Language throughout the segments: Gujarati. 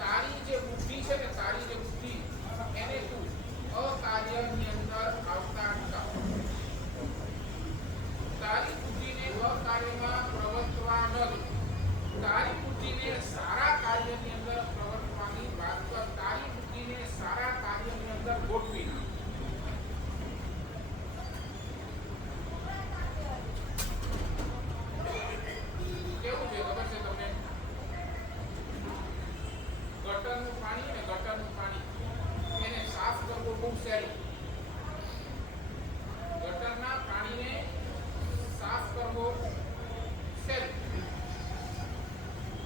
તારી જે બુદ્ધિ છે ને, તારી જે બુદ્ધિ એને તું અકાર્યની અંદર આવતા અટકાવ. તારી બુદ્ધિને અકાર્યમાં પ્રવર્તવા ન દે. તારી બુદ્ધિને સારા કાર્યની અંદર પ્રવર્તવાની વાત કર. તારી બુદ્ધિને સારા કાર્યની અંદર ગોઠવી નાખ. કેવું છે ખબર છે તમને? ગટરનું પાણી ને ગટરનું પાણી એને સાફ કરવું બહુ સહેલું. ગટરના પાણીને સાફ કરવો સહેલું.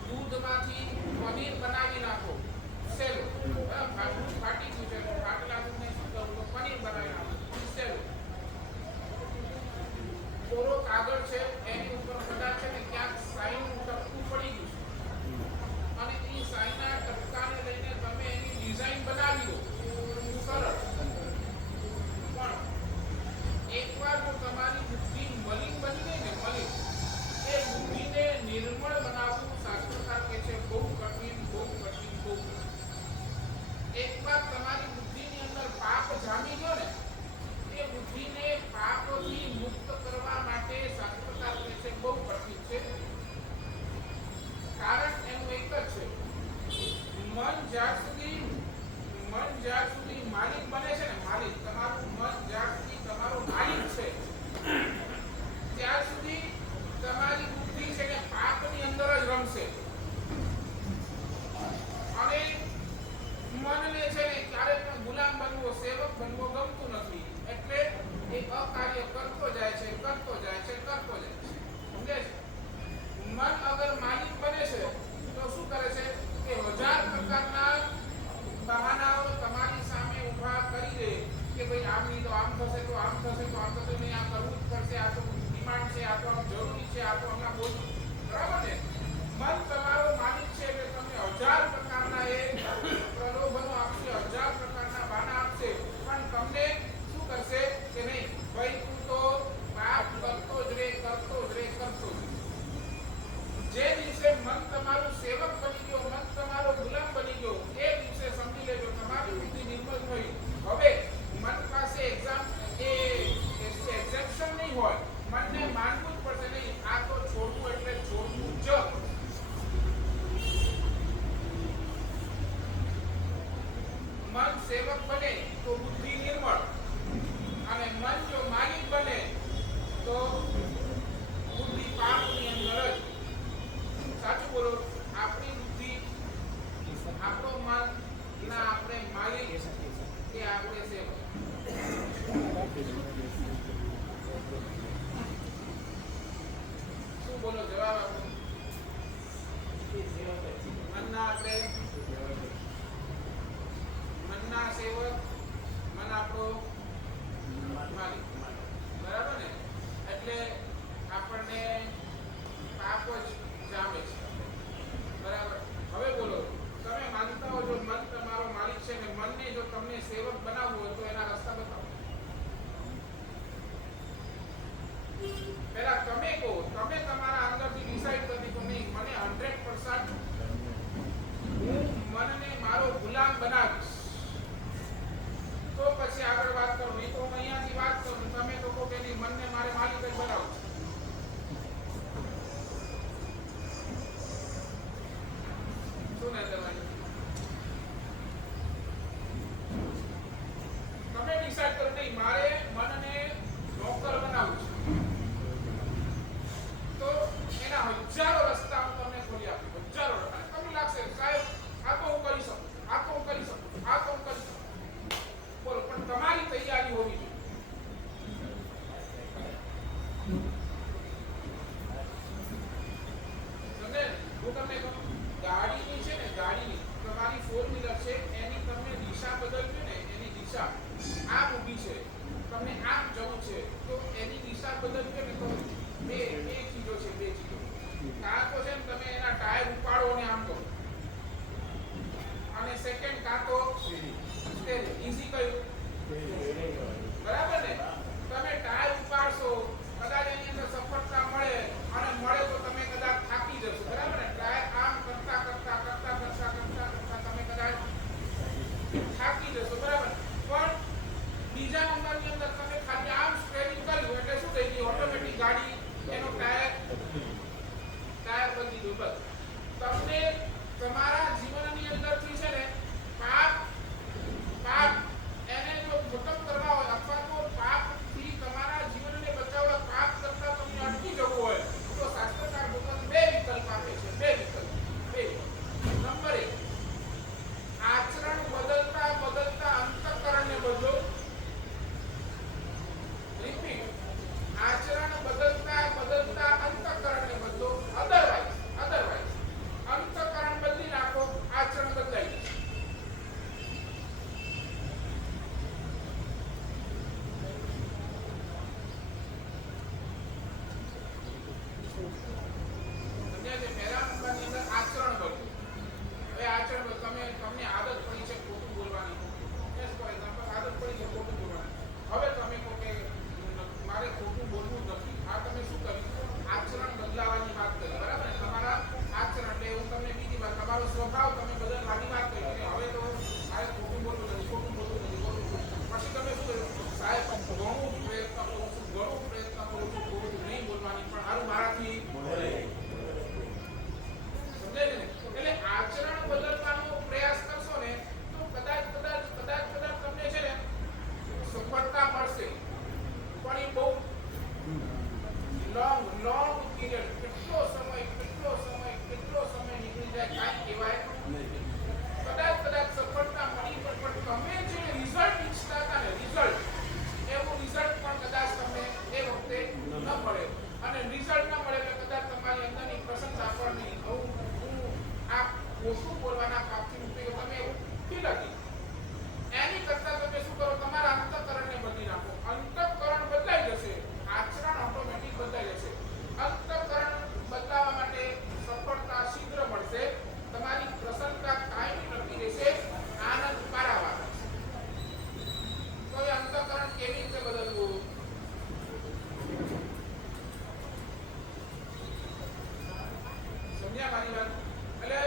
દૂધમાંથી પનીર બનાવી નાખો સહેલું. દૂધ ફાટી ગયું છે, ફાટેલા દૂધને શું કરવું તો પનીર બનાવી નાખો સહેલું. કોરો કાગળ છે એની ઉપર કદાચ છે ને ક્યાંક સાઈનું ટપકું પડી ગયું છે અને એ સાઈના ટપકાને લઈને તમે એની ડિઝાઇન બનાવી દો સરળ. પણ એકવાર જો તમારી બુદ્ધિ મલિન બની ગઈ ને, મલિન, એ બુદ્ધિને નિર્મળ બનાવવું શાસ્ત્રકાર કહે છે બહુ કઠિન, બહુ કઠિન, બહુ કઠિન. એકવાર તમારી બુદ્ધિની અંદર પાપ જામી ગયો ને, એ બુદ્ધિને પાપથી મુક્ત કરવા માટે શાસ્ત્રકાર કહે છે બહુ કઠિન છે. કારણ એનું એક જ છે, મન જ્યાં સુધી માલિક બને છે ને, માલિક, તમારું મન જ્યાં સુધી તમારો માલિક છે ત્યાં સુધી તમારી બુદ્ધિ છે કે પાપની અંદર જ રમશે. અને મનને છે ને ક્યારેક પણ ગુલામ બનવો, સેવક બનવો ગમતું નથી. એટલે એ અકાર્ય કરતો જાય છે, કરતો જાય છે, કરતો જાય છે. સમજે છે? મન અગર માલિક બને છે તો શું કરે છે કે 1000 પ્રકારના બહાનાઓ તમારી સામે ઊભા કરી દે કે ભાઈ આમ નહીં તો આમ થશે, તો આમ થશે, તો આમ થશે નહીં, આ કરવું જ પડશે, આ તો ડિમાન્ડ છે, આ તો આમ જરૂરી છે, આ તો હમણાં બોલ. બરાબર ને? મન તમારો માલિક છે એટલે તમને 1000 પ્રકારના એ પ્રલોભનો આપશે, 1000 પ્રકારના બહાના આપશે. પણ તમને શું કરશે કે નહીં ભાઈ તું તો પાપ કરતો જ રે, કરતો જ રે, કરતો જ રે. જે દિવસે મન તમારું સેવક બની ગયો, મન તમારો ગુલામ બની ગયો, એ દિવસે સમજી લેજો તમારી બુદ્ધિ નિર્મળ થઈ. હવે મન પાસે એક્ઝેપ્શન નહીં હોય, મનને માનવું જ પડશે નહીં, આ તો છોડવું એટલે છોડવું જ. મન સેવક બને તો બુદ્ધિ નિર્મળ, અને મન જો માલિક બને તો બુદ્ધિ પાપની અંદર જ. સાચું બોલો. આપણી બુદ્ધિ, આપણો મન ના આપણે માલિક કે આપણે સેવક? શું બોલો? જવાબ આપો. મનના આપણે મનના સેવક, મન આપણો માલિક. બરાબર ને? એટલે આપણને પાપ જ જામે છે. બરાબર? હવે બોલો, તમે માનતા હો જો મન તમારો માલિક છે ને મનને જો તમને સેવક બનાવવું હોય તો એના રસ્તા બતાવો. પહેલા તમે કહો, તમે તમારા અંદરથી ડિસાઈડ કરી દો નહીં મને 100% હું મનને મારો ગુલામ બનાવીશ, તો પછી આગળ વાત કરો. નહીં તો હું અહીંયાથી વાત કરું, તમે તો કહો કે નહીં મનને મારે માલિક જ બનાવવું. શું ને તમારી તમે ડિસાઈડ કરો નહીં મારે મનને નોકર બનાવવું છે, તો એના હજારો રસ્તા હું તમને ખોલી આપું. હજારો રસ્તા. તમને લાગશે સાહેબ આ તો હું કરી શકું, આ તો હું કરી શકું, આ તો હું કરી શકું. બોલો, પણ તમારી તૈયારી હોવી જોઈએ. સમજે? હું તમને કહું, ગાડીની છે ને, ગાડીની તમારી 4 વ્હીલર છે એની તમને દિશા બદલવી ને, એની દિશા આમ ઊભી છે, તમને આમ જવું છે તો એની દિશા બદલવી ને તો બે ચીજો છે, બે ચીજો. કાં તો છે ને તમે એના ટાયર ઉપાડો અને આમ કરો, અને સેકન્ડ કાં તો ઈઝી કયું? બરાબર ને? તમે ટાયર ઉપાડશો, કદાચ એની અંદર સફળતા મળે, અને મળે તો તમે કદાચ થાકી જશો. બરાબર ને? ટાયર આમ કરતા કરતા કરતા કરતા કરતા કરતા ઘણો પ્રયત્ન કરું છું થોડું નહીં બોલવાની, પણ હારું મારાથી સમજાય છે ને? એટલે આચરણ બદલવાનો પ્રયાસ કરશો ને તો કદાચ તમને છે ને સફળતા મળશે, પણ એ બહુ લોંગ પીરિયડ, કેટલો સમય નીકળી જાય કાંઈ કહેવાય નહીં. કદાચ સફળતા મળી, પણ તમે જે રિઝલ્ટ ઈચ્છતા હતા ને, એવું રિઝલ્ટ પણ કદાચ તમને એ વખતે ન મળે, અને રિઝલ્ટ ન મળે એટલે કદાચ તમારી અંદરની પ્રશંસા પણ નહીં. હું આ ઓછું બોલવાના પાપથી મુક્તિ તમે એવું ફીલ હતી. એની કરતા તમે શું કરો, તમારા અંતઃકરણને બદલી નાખો. અંતઃકરણ બદલાઈ જશે, આચરણ ઓટોમેટિક બદલાઈ જશે. અંતઃકરણ બદલાવા માટે સફળતા શીઘ્ર મળશે, તમારી પ્રસન્નતા કાયમી ટકી રહેશે, આનંદ પારાવાર. તો એ અંતઃકરણ કેવી રીતે બદલવું? સમજ્યા મારી વાત? એટલે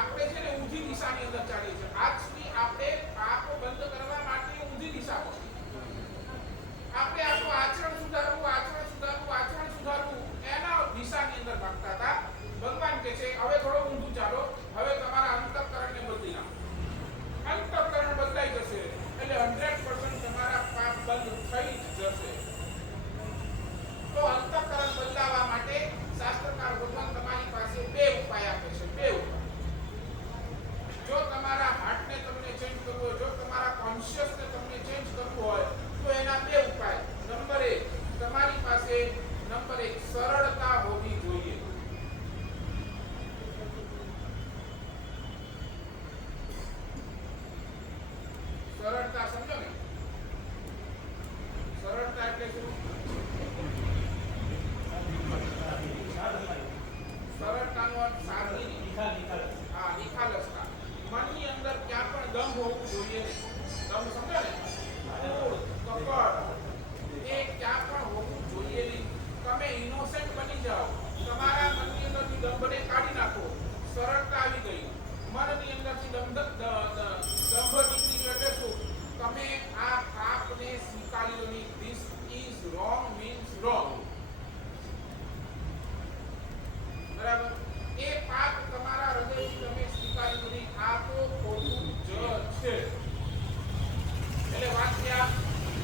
આપણે છે ને ઊંધી દિશાની અંદર ચાલીએ છીએ. આજ સુધી આપણે પાપ બંધ કરવા માટે ઊંધી દિશા પર આપણે આપણું આચરણ સુધારવું એના દિશાની અંદર ભાગતા હતા. ભગવાન કહે છે હવે થોડો ઊંધું ચાલો, હવે તમારા અંતઃકરણને બદલી નાખો. અંતઃકરણ બદલાઈ જશે એટલે 100% તમારા પાપ બંધ થઈ જ જશે. તો અંતઃકરણ બદલાવા માટે શાસ્ત્રકાર ભગવાન તમારી પાસે બે ઉપાય આપે છે. બે ઉપાય. જો તમારા હાર્ટને તમને ચેન્જ કરવું હોય, જો તમારા કોન્શિયસને તમને ચેન્જ કરવું હોય, તો એના બે ઉપાય. નંબર 1, તમારી પાસે સરળતા હોવી જોઈએ. સરળતા સમજો ને? સરળતા એટલે શું? સરળતાનો અર્થ સાદગી, નિખાલસતા. મનની અંદર ક્યાં પણ દમ હોવું જોઈએ નહીં. દમ સમજો ને? કપટ એ ક્યાં પણ હોવું જોઈએ નહીં. તમે ઇનોસેન્ટ બની જાઓ, તમારા મનની અંદરથી દંભને કાઢી નાખો, સરળતા આવી ગઈ. મનની અંદરથી દંભ નીકળી ગયો એટલે શું? તમે આ પાપને સ્વીકારી લો નહીં. This is wrong means wrong. બરાબર? એ પાપ તમારા હૃદયથી તમે સ્વીકારી લો નહીં. આ તો ખોટું જ છે. એટલે વાત ક્યાં?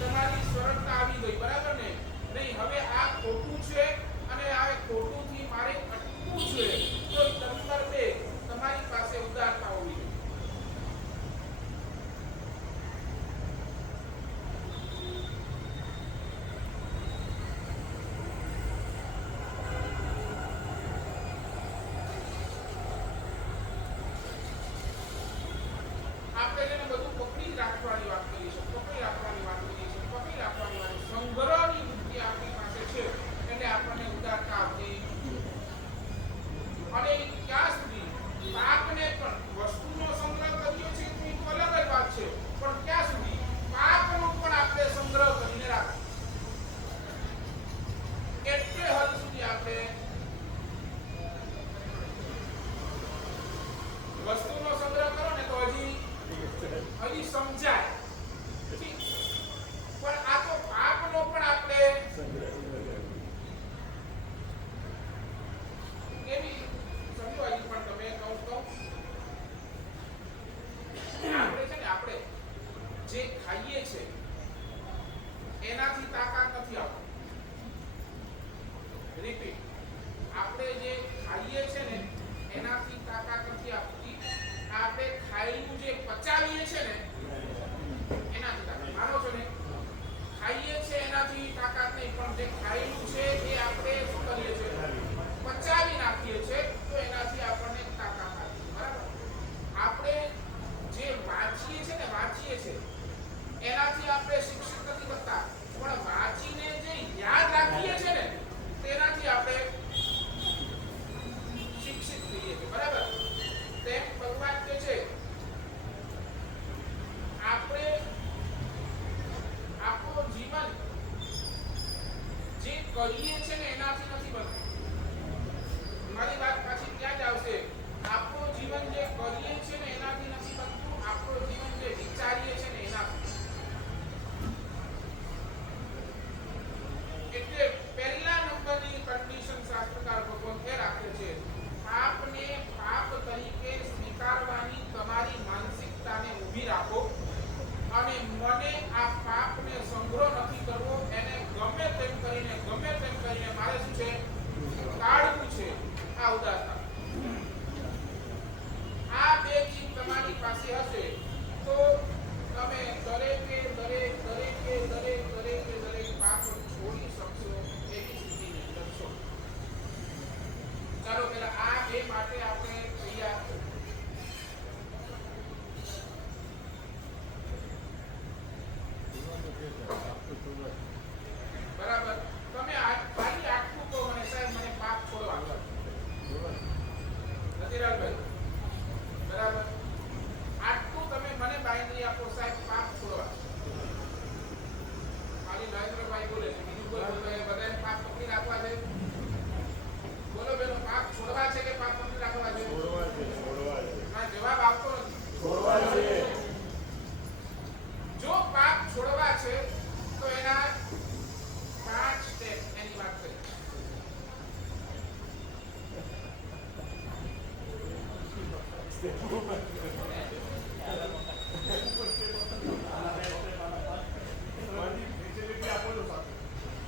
તમારી સરળતા આવી ગઈ. બરાબર ને? નહીં, હવે આ ખોટું છે અને આ ખોટુંથી મારે અટકવું છે. તો નંબર 2, તમારી પાસે ઉદારતા હોવી જોઈએ. આપણે જેને બધું પકડી રાખવાની વાત કરી છે, સંગ્રહની બુદ્ધિ આપણી પાસે છે, એટલે આપણને ઉદારતા આવતી. અને ક્યાં સુધી? પાપને પણ, વસ્તુનો સંગ્રહ કરીએ છીએ તો એક અલગ જ વાત છે, પણ ક્યાં સુધી? પાપનો પણ આપણે સંગ્રહ કરીને રાખો. એટલે હદ સુધી આપણે વસ્તુનો સંગ્રહ કરો ને તો હજી સમજાય. પણ આ તો પાપનો પણ આપણે કેવી સમજો? હજી પણ તમે કહું આપણે છે ને, આપણે જે ખાઈએ છે એનાથી તાકાત નથી આવતી. રિપીટ, આપણે જે ખાઈએ છે ને એનાથી તાકાત નથી આવતી. આપણે ખાઈનું જે પચાવીએ છે ને એનાથી તાકાત. માનો છો ને? ખાઈએ છે એનાથી તાકાત નહીં, પણ જે ખાઈનું છે એ આપણે શું કરીએ છીએ? પચાવી નાખીએ છીએ, તો એનાથી આપણને તાકાત આવે. બરાબર? આપણે જે વાંચીએ છે એનાથી આપણે શિક્ષિત નથી થતા, પણ વાંચીને જે યાદ રાખીએ છે ને તેનાથી આપણે શિક્ષિત થઈએ છીએ. બરાબર? તેમ ભગવાન કહે છે આપણે આપણું જીવન જે કરીએ છે ને એનાથી નથી બનતું. મારી વાત પાછી ક્યાં જ આવશે? આપણું જીવન જે કરીએ છે ને એનાથી નથી બનતું, આપણું જીવન જે વિચારીએ છે ને એનાથી. બોલ બોલ એ બધાને પાપ પકડી રાખવા છે. બોલો બેનો, પાપ છોડવા છે કે પાપ પકડી રાખવા છે? છોડવા છે, છોડવા છે. ના, જવાબ આપતો નથી. છોડવા છે. જો પાપ છોડવા છે તો એના 5 સ્ટેપ એની વાત કરી.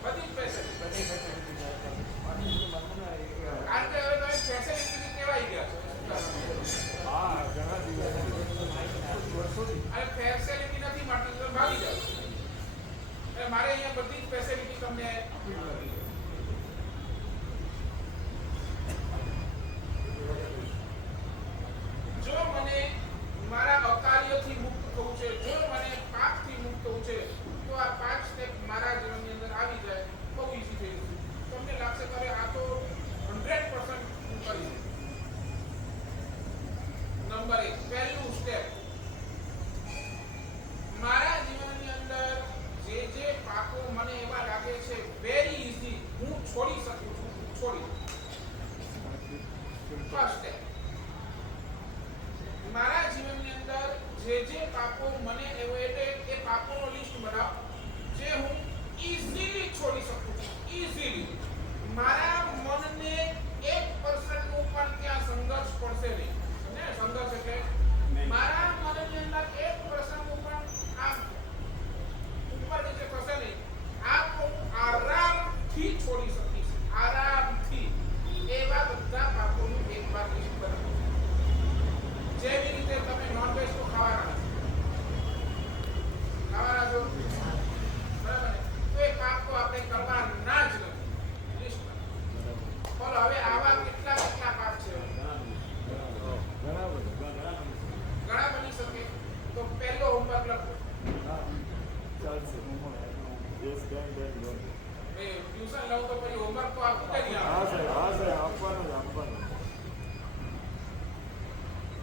બધી જ ફેસિલિટી. કારણ કે હવે તમે ફેસિલિટીથી ટેવાઈ ગયા છો. હા, ઘણા દિવસ અને ફેસિલિટી નથી મળતી તો ભાગી જાઓ. એટલે મારે અહીંયા બધી જ ફેસિલિટી તમને જો મને મારા અકાર્યથી મુક્ત થવું છે, જો મને પાપથી મુક્ત થવું છે, તો આ 5 સ્ટેપ મારા જીવનની અંદર આવી જાય બહુ ઈઝી થઈ જશે. તમને લાગશે કે હવે આ તો 100% હું કરીશ. નંબર 1, પહેલું સ્ટેપ, મારા જીવનની અંદર જે પાપો મને એવા લાગે છે વેરી ઈઝી હું છોડી શકું છું, છોડી. ફર્સ્ટ સ્ટેપ, મારા જીવનની અંદર જે પાપો મને એટલે એ પાપોનો લિસ્ટ બનાવો જે હું ઈઝીલી છોડી શકું છું. ઈઝીલી મારા મનને 1% નું પણ ત્યાં સંઘર્ષ પડશે નહીં. ને સંઘર્ષ એટલે મારા મનની અંદર 1% નું પણ આમ ઉપર નીચે થશે નહીં. આ હું આરામથી છોડી શકીશ, આરામથી. એવા બધા પાપોનું એકવાર લિસ્ટ બનાવો. જેવી રીતે તમે નોનવેજ તો ખાવાના છો, બરાબર ને? તો એ પાપ તો આપણે કરવાના જ નથી. લિસ્ટ બોલો હવે આવા કેટલા પાપ છે? ઘણા બની શકે. તો પહેલો હોમવર્ક લખો. ટ્યુશન લઉં તો પછી હોમવર્ક તો આપવું કે નહીં આપવું? આપવાનું.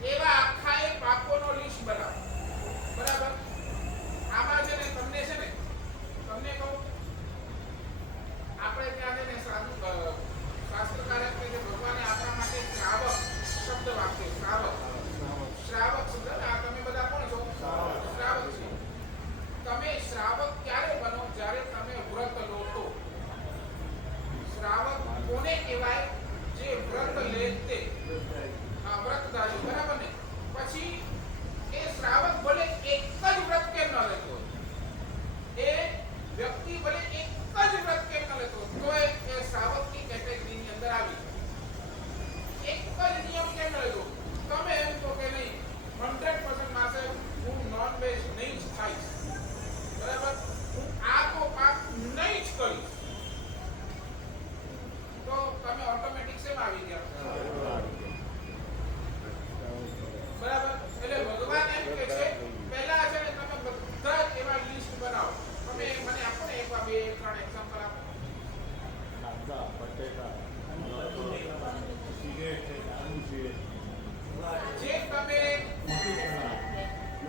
એવા આખા એક પાપોનો લિસ્ટ બનાવો. બરાબર? આમાં છે ને તમને કહું, આપણે ત્યાં છે ને શાસ્ત્રકારે કહે છે ભગવાને આપણા માટે શ્રાવક શબ્દ વાપર્યો. શ્રાવક શબ્દ. આ તમે બધા કોણ છો? શ્રાવક છે. તમે શ્રાવક ક્યારે બનો? જ્યારે તમે વ્રત લો તો. શ્રાવક કોને કહેવાય? જે વ્રત લે તે. વ્રતધારી, બરાબર ને? પછી એ શ્રાવક ભલે એક જ વ્રત કેમ ન લેતો, એ વ્યક્તિ ભલે એક જ વ્રત કેમ ન લેતો, તો એ શ્રાવકની કેટેગરીની અંદર આવી જાય. એક જ નિયમ કેમ ન લેતો? તમે એમ કહો કે નહીં 100% માસે હું નોનવેજ નહીં જ ખાઈશ, બરાબર? હું આ તો પાપ નહીં જ કરીશ, તો તમે ઓટોમેટિક શેમ આવી ગયા? બરાબર? એટલે ભગવાન એમ કહે છે પહેલા છે ને તમે બધા એવા લિસ્ટ બનાવો. તમે મને આપો ને એકવાર 2-3 એક્ઝામ્પલ આપો.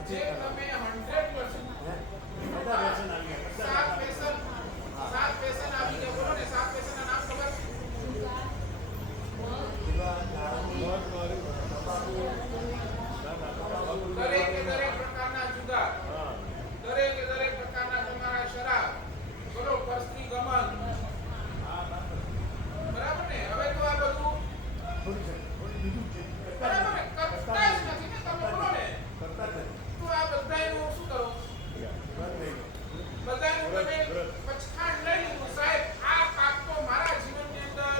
જે તમે 100% 7 પેશન આવી ગયા. બોલો ને 7 પેશનના નામ ખબર? દરેક પ્રકારના જુગાર, દરેક પ્રકારના તમારા શરાબ, બોલો પરસ્ત્રી ગમન, બરાબર ને? હવે તો આ બધું બરાબર ને કરતા જ નથી ને. તમે બોલો ને તો આ બધાયનું શું કરો? બધાયનું તમે પછાડ લઈ લીધું. સાહેબ આ પાપ તો મારા જીવનની અંદર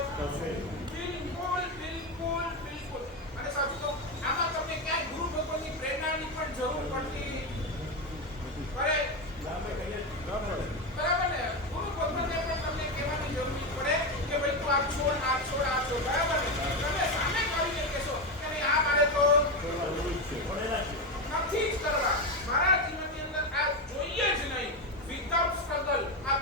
બિલકુલ. અને સાચું તો આમાં તમને ક્યાંય ગુરુ ભગવાનની પ્રેરણાની પણ જરૂર પડતી બરાબર ને? ગુરુ ભગવાનને પણ તમને કહેવાની જરૂર પડે કે ભાઈ તું આ છોડ, બરાબર ને? તમે સામે કરીને કહેશો કે નહીં આ મારે તો નથી જ કરવા. મારા જીવનની અંદર આ જોઈએ જ નહીં. વિધાઉટ સ્ટ્રગલ આ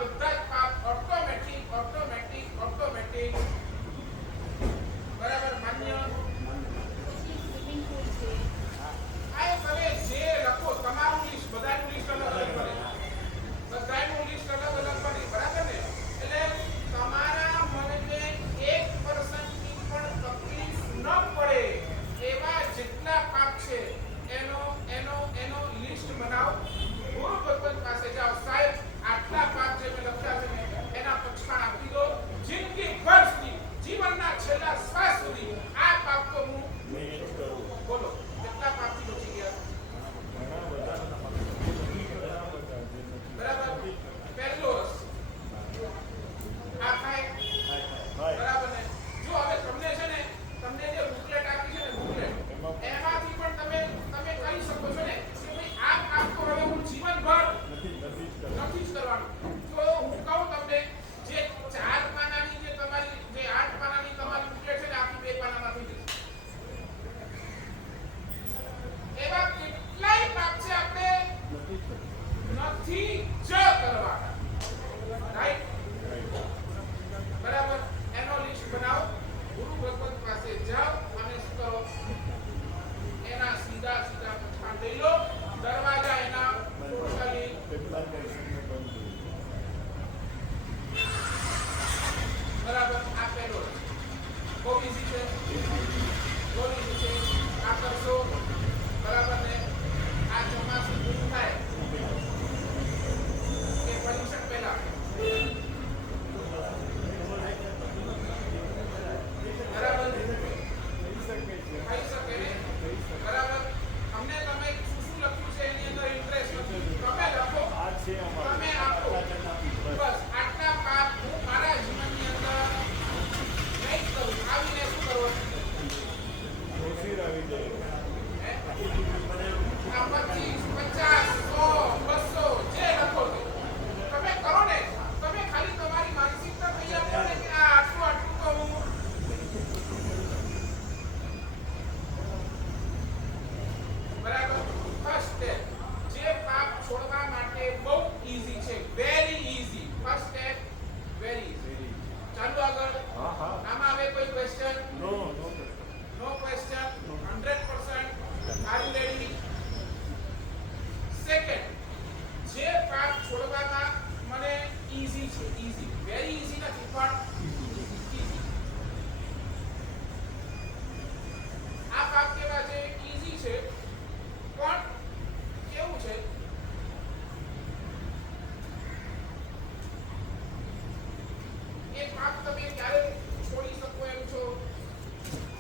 પાપ તમે ક્યારે છોડી શકો એમ છો?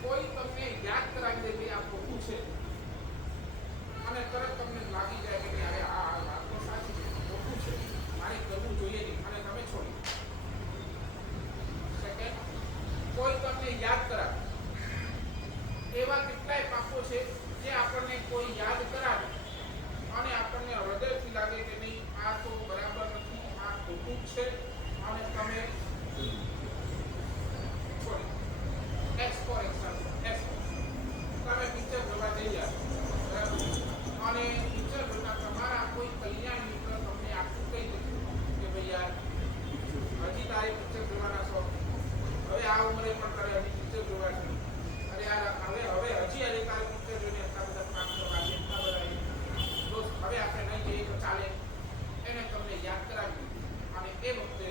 કોઈ તમને યાદ કરાવી દે કે આ ખોટું છે અને તરત તમને લાગી જાય કે અરે આ વાત તો સાચી છે, ખોટું છે, મારે કરવું જોઈએ નહીં અને તમે છોડી. સેકન્ડ, કોઈ તમને યાદ કરાવે. એવા કેટલાય પાપો છે જે આપણને કોઈ યાદ કરાવે અને આપણને હૃદયથી લાગે કે નહીં આ તો બરાબર નથી, આ ખોટું છે અને તમે છોડી. એક્સ ફોર એક્ઝામ્પલ, તમે પિક્ચર જોવા જઈ જાઓ બરાબર, અને પિક્ચર જોતા તમારા કોઈ કલ્યાણ મિત્ર તમને આટલું કહી દે કે ભાઈ યાર હજી તારે પિક્ચર જોવાના શોખ, હવે આ ઉંમરે પણ તારે હજી પિક્ચર જોવા છે, અરે યાર હવે હજી તારે પિક્ચર જોઈને એટલા બધા કામ કરવા છે, એટલા બધા દોસ્ત હવે આપણે નહીં જઈએ તો ચાલે, એને તમને યાદ કરાવી અને એ વખતે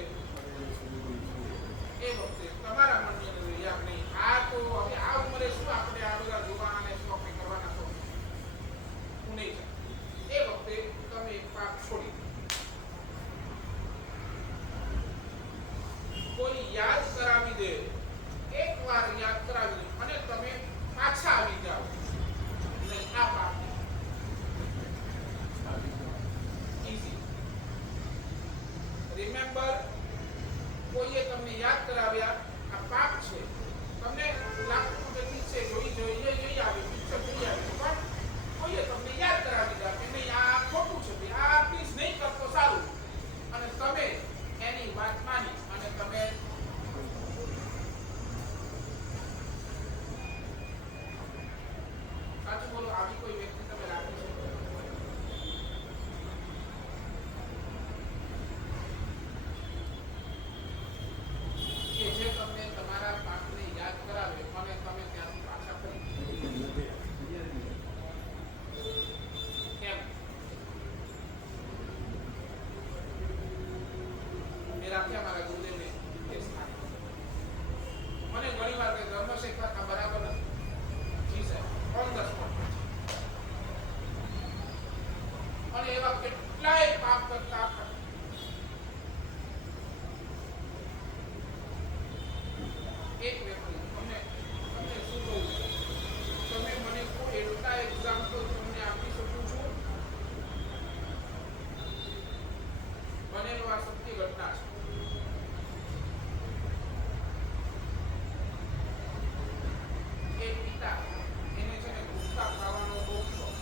તમારા મનની અંદર યાદ નહીં આ તો હવે આ ઉંમરે શું આપણે આ બધા જોવાના ને શોખ કરવાના શોખ હું નહીં જાય. એ વખતે તમે એક પાપ છોડી. કોઈ યાદ કરાવી દે, એકવાર યાદ કરાવી દે અને તમે પાછા આવી જાઓ નહીં આ પાપ ઈઝી. રિમેમ્બર, કોઈએ તમને યાદ કરાવ્યા આ પાપ છે, તમને લાગતું કે ઠીક છે જોઈ આવી પિક્ચર જોઈ આવી, પણ કોઈએ તમને યાદ કરાવી દીધા કે નહીં આ ખોટું છે, આ પ્લીઝ નહીં કરતો સારું, અને તમે એની વાત માની અને તમે સાચું બોલો. આવી કોઈ વ્યક્તિ તમે રાખી છે કે જે તમને તમારા પાપને યાદ કરાવે અને તમે ત્યાંથી પાછા ફરી કેમ? મેં રાખ્યા મારા ગુરુદેવને એ સ્થાન. મને ઘણી વાર કે ધર્મ શીખવા બરાબર નથી. જી સાહેબ, ઓન ધ સ્પોટ. અને એવા કેટલાય પાપ કરતા એક વ્યક્તિ તમને શું કહું, તમે મને કોઈ એટલા એક્ઝામ્પલ તમને આપી શકું છું, બનેલો આ સત્ય ઘટના છે. એ પિતા એને છે ને ગુટખા ખાવાનો બહુ શોખ.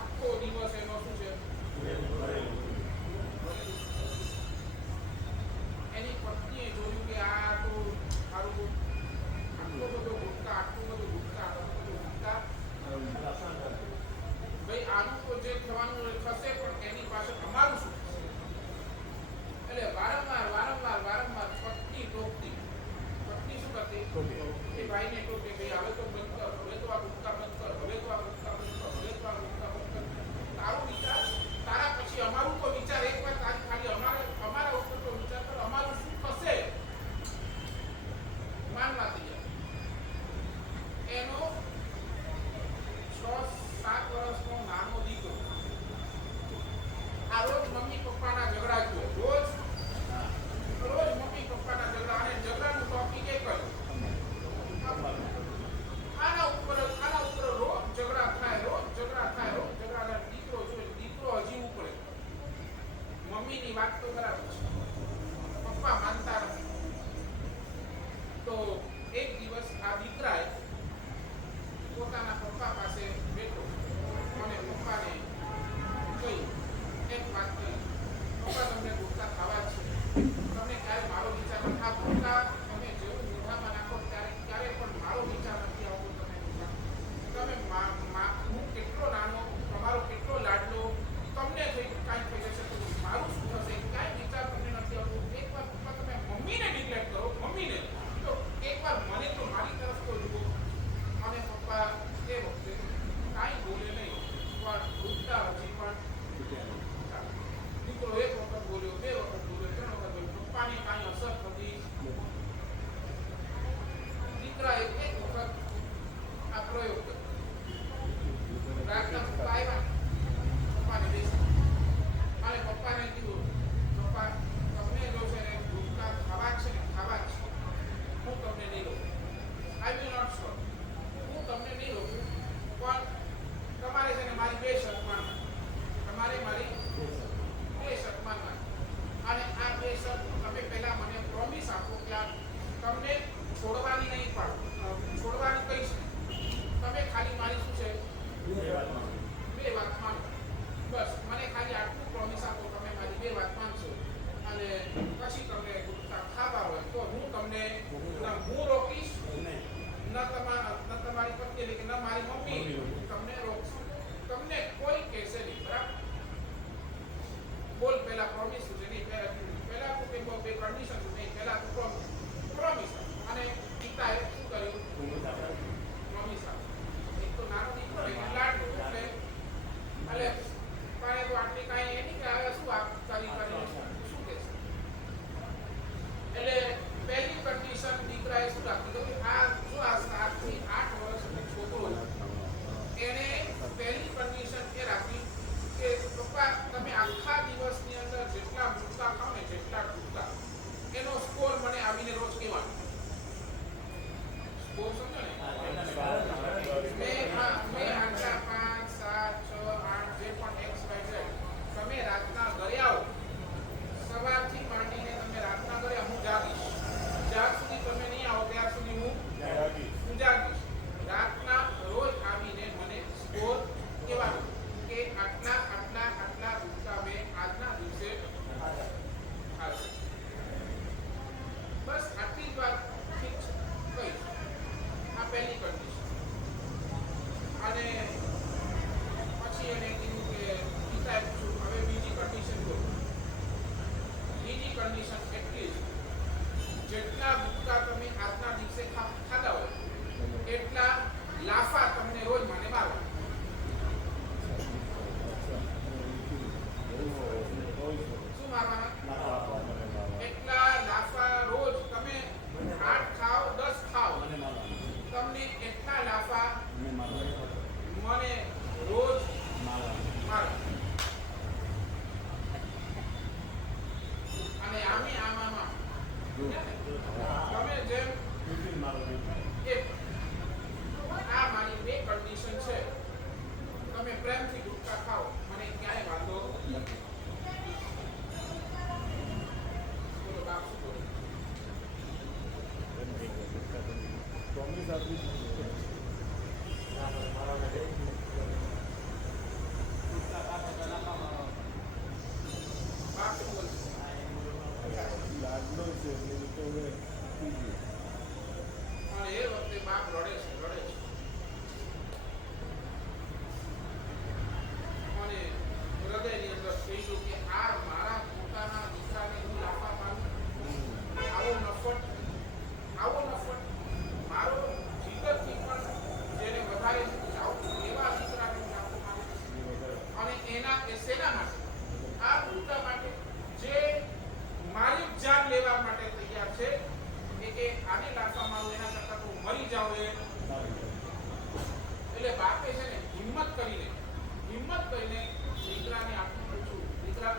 આખો દિવસ એનો શું છે એની પત્નીએ જોયું કે આ તો મારું આટલો બધો ગુટખા ભાઈ આનું તો જે થવાનું થશે પણ એની પાછળ અમારું શું થશે? એટલે વારંવાર પત્ની ટોકતી. પત્ની શું કરતી? એ ભાઈને ટોકે ભાઈ હવે તો બંધ કર, હવે તો આ ગુટખા બંધ કર, હવે તો આ ગુટખા બંધ કર, હવે તો આ ગુટખા બંધ કર. તારો વિચાર, તારા પછી અમારું તો વિચાર, એક વાર તારી ખાલી અમારા ઉપર તો વિચાર કર, અમારું શું થશે? માનવા તૈયાર. એનો 6-7 વર્ષનો નાનો દીકરો આ રોજ મમ્મી પપ્પાના ઝઘડા જોયો, રોજ મમ્મી પપ્પાના ઝઘડા, અને ઝઘડાનું ટોપિક એક જ આના ઉપર રોજ ઝઘડા થાય. દીકરો જોઈ, દીકરો હજી ઉપડે. મમ્મીની વાત તો બરાબર છે, પપ્પા માનતા નથી. તો એક દિવસ આ દીકરાએ પોતાના પપ્પા પાસે બેઠો અને પપ્પાને કહી એક વાત કરી, પપ્પા તમને ગુટખા ખાવા છે, તમને ક્યારે મારો વિચાર નથી આ ગુટખા તમે જેવું મોઢામાં નાખો ક્યારે પણ મારો વિચાર નથી આવતો. તમે હું કેટલો નાનો, તમારો કેટલો લાડલો, તમને કાંઈ થઈ જશે તો મારું શું થશે, કાંઈ વિચાર તમને નથી આવતો. એકવાર પપ્પા તમે મમ્મીને નિગ્લેક્ટ કરો, મમ્મીને તો એકવાર મને તો મારી તરફ તો જુઓ. અને પપ્પા એ વખતે કાંઈ બોલે નહીં, પણ ગુટખા હજી પણ દીકરો એક વખત બોલ્યો પહેલા પ્રોમિસ છે નહીં પહેલા તો કે બે કન્ડિશન છે નહીં પહેલા તો પ્રોમિસ અને પિતાએ શું કર્યું પ્રોમિસ એક તો નાનો દીકરો એટલે લાડકો એટલે પાણે તો આટલી કાંઈ એની કે હવે શું આપ કરી શું કે છે એટલે પહેલી કન્ડિશન દીકરાએ શું રાખી કે આ જો આ 7 થી 8 વર્ષનો છોકરો એને પહેલી કન્ડિશન એ રાખી કે પપ્પા તમે આખા દિવસની અંદર જેટલા ભૂકા ખાઓ ને જેટલા ભૂકા એનો સ્કોર મને આવીને રોજ કહેવાનો સ્કોર સમજો ને મેં આટલા 5 7 6 8 જે પણ x y z તમે રાતના ઘરે આવો સવારથી માંડીને તમે રાતના ઘરે હું જાગીશ જ્યાં સુધી તમે નહીં આવો ત્યાં સુધી હું જાગીશ રાતના રોજ આવીને મને સ્કોર કહેવાનો કે આટલા ભૂકા મેં આજના દિવસે બસ આટલી જ વાત ઠીક છે કઈ આ પહેલી કન્ડિશન અને પછી એને કીધું કે પિતાએ પૂછ્યું હવે બીજી કન્ડિશન બોલો બીજી કન્ડિશન એટલી જ જેટલા ભૂકા તમે આજના દિવસે ખાધા હોય એટલા લાફા તમને રોજ મને મારો શું મારવાના એટલા લાફા રોજ તમે 8 ખાઓ 10 ખાઓ તમને એટલા લાફા મને રોજ મારો અને આમાં તમે જેમ આ મારી બે કન્ડિશન છે તમે પ્રેમથી ગુટકા ખાઓ મને ક્યાંય વાંધો નથી બોલો બાપ શું બોલો પ્રોમિસ આપી બાપ શું બોલો લાડલો છે એટલે તો હવે અને એ વખતે બાપ રડે છે અને હૃદયની અંદર કહીશું કે આ મારા પોતાના દીકરાને હું લાફા મારું આવો નફટ મારો જીગરથી પણ જેને વધારે ચાહું એવા દીકરાને હું લાફો મારું અને એના એ સેના માટે આ ભૂતા માટે જે મારી જાન લેવા માટે તૈયાર છે કે આને લાફા મારું એના કરતા તો મરી જાવ એટલે બાપે છે ને હિંમત કરીને દીકરાને આટલું પૂછ્યું દીકરા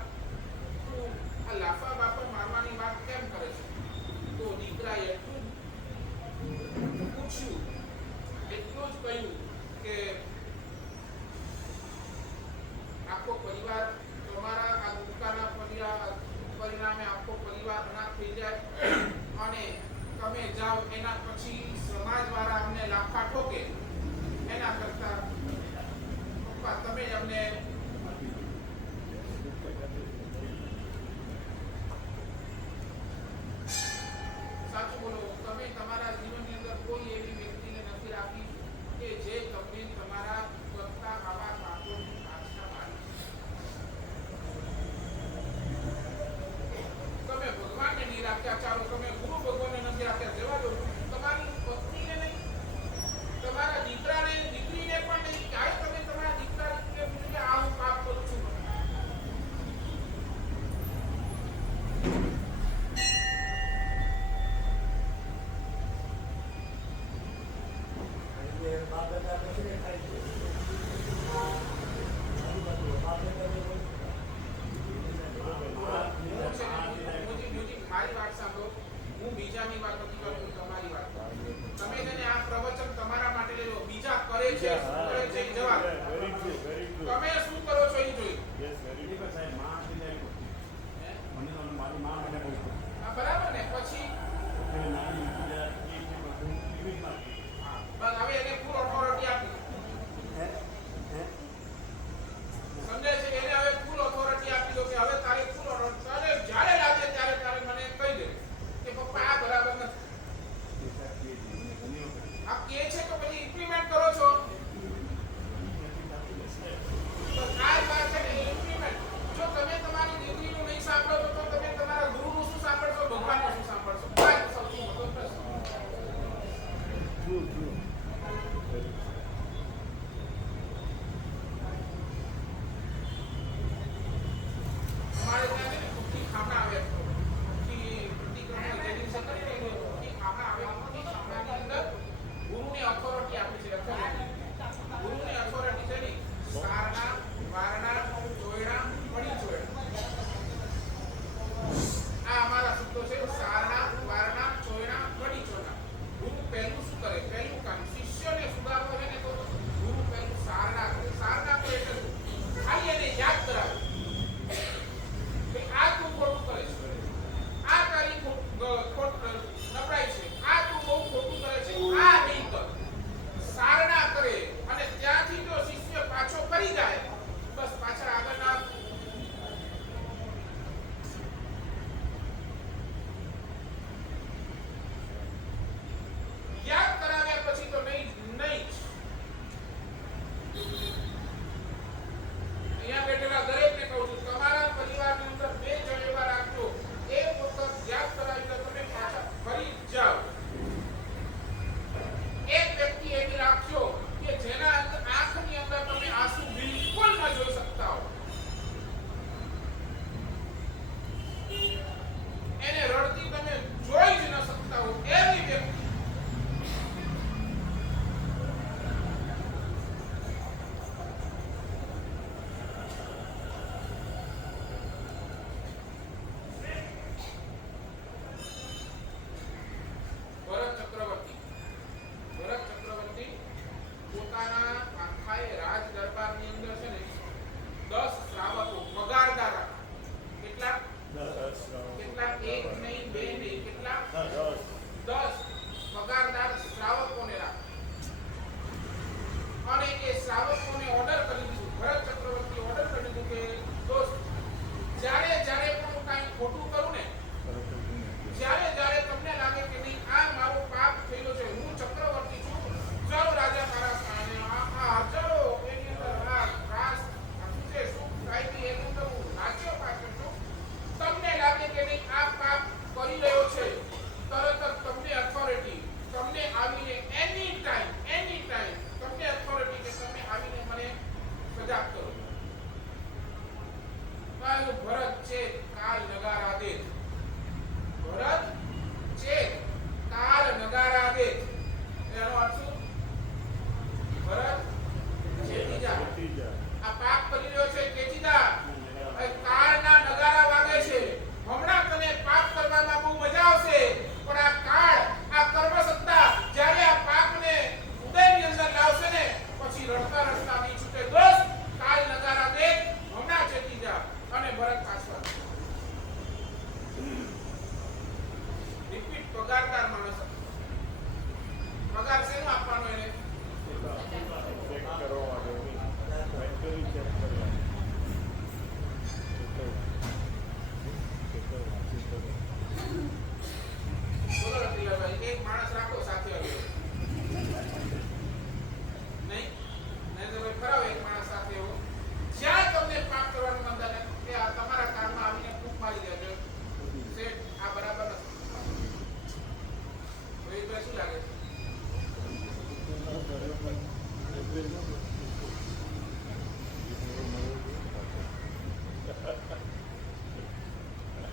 તું આ લાફા બાપા મારવાની વાત કેમ કરે છે તો દીકરાએ એટલું પૂછ્યું એટલું જ કહ્યું કે આખો પરિવાર તમારા આ દુકાના પરિણામે આખો પરિવાર અનાથ થઈ જાય અને તમે જાઓ એના પછી સમાજવાળા અમને લાફા ઠોકે એના કરતા પપ્પા તમે જ અમને સાચું બોલો તમે તમારા જીવનની અંદર કોઈ એવી વ્યક્તિને નથી રાખી કે જે તમને તમારા કરતા આવા પાપોની પાછા મારી તમે ભગવાનને નહીં રાખ્યા ચાલો તમે ગુરુ ભગવાનને નથી રાખ્યા જવા દો તમારી પત્નીને નહીં તમારા દીકરાને દીકરીને પણ નહીં ક્યાંય તમે તમારા દીકરા દીકરીને પૂછ્યું કે આ હું પાપ કરું છું મારી વાત સાંભળો હું બીજાની વાત નથી કરતો તમારી વાત તમે જેને આ પ્રવચન તમારા માટે લેજો બીજા કરે છે શું કરે છે એ જવાબ તમે શું કરો છો એ જોઈ બરાબર ને પછી બસ હવે એને ફૂલ ઓથોરિટી આપી સમજે છે એને હવે ફૂલ ઓથોરિટી આપી દો કે હવે તારે ફૂલ ઓથોરિટી જ્યારે લાગે ત્યારે તારે મને કહી દે કે પપ્પા આ બરાબર નથી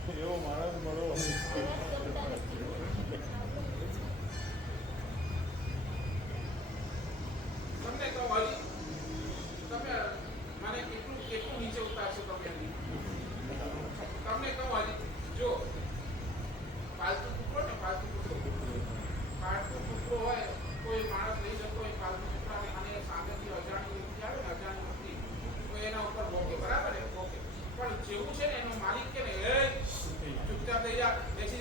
એવો માણસ મળો તમને કહું હજી તમે મને કેટલું કેટલું નીચે ઉતારશો તમે હજી તમને કહું હજી જો પાલતુ કૂતરો ને પાલતુ કૂતરો હોય કોઈ માણસ લઈ જતો હોય પાલતુ કૂતરાને અને સામેથી અજાણી વ્યક્તિ આવે ને અજાણી વ્યક્તિ તો એના ઉપર ભોગે બરાબર ને ભોગે પણ જેવું છે ને એનો માલિક કે ને એ ચૂપચાપ થઈ જા બેસી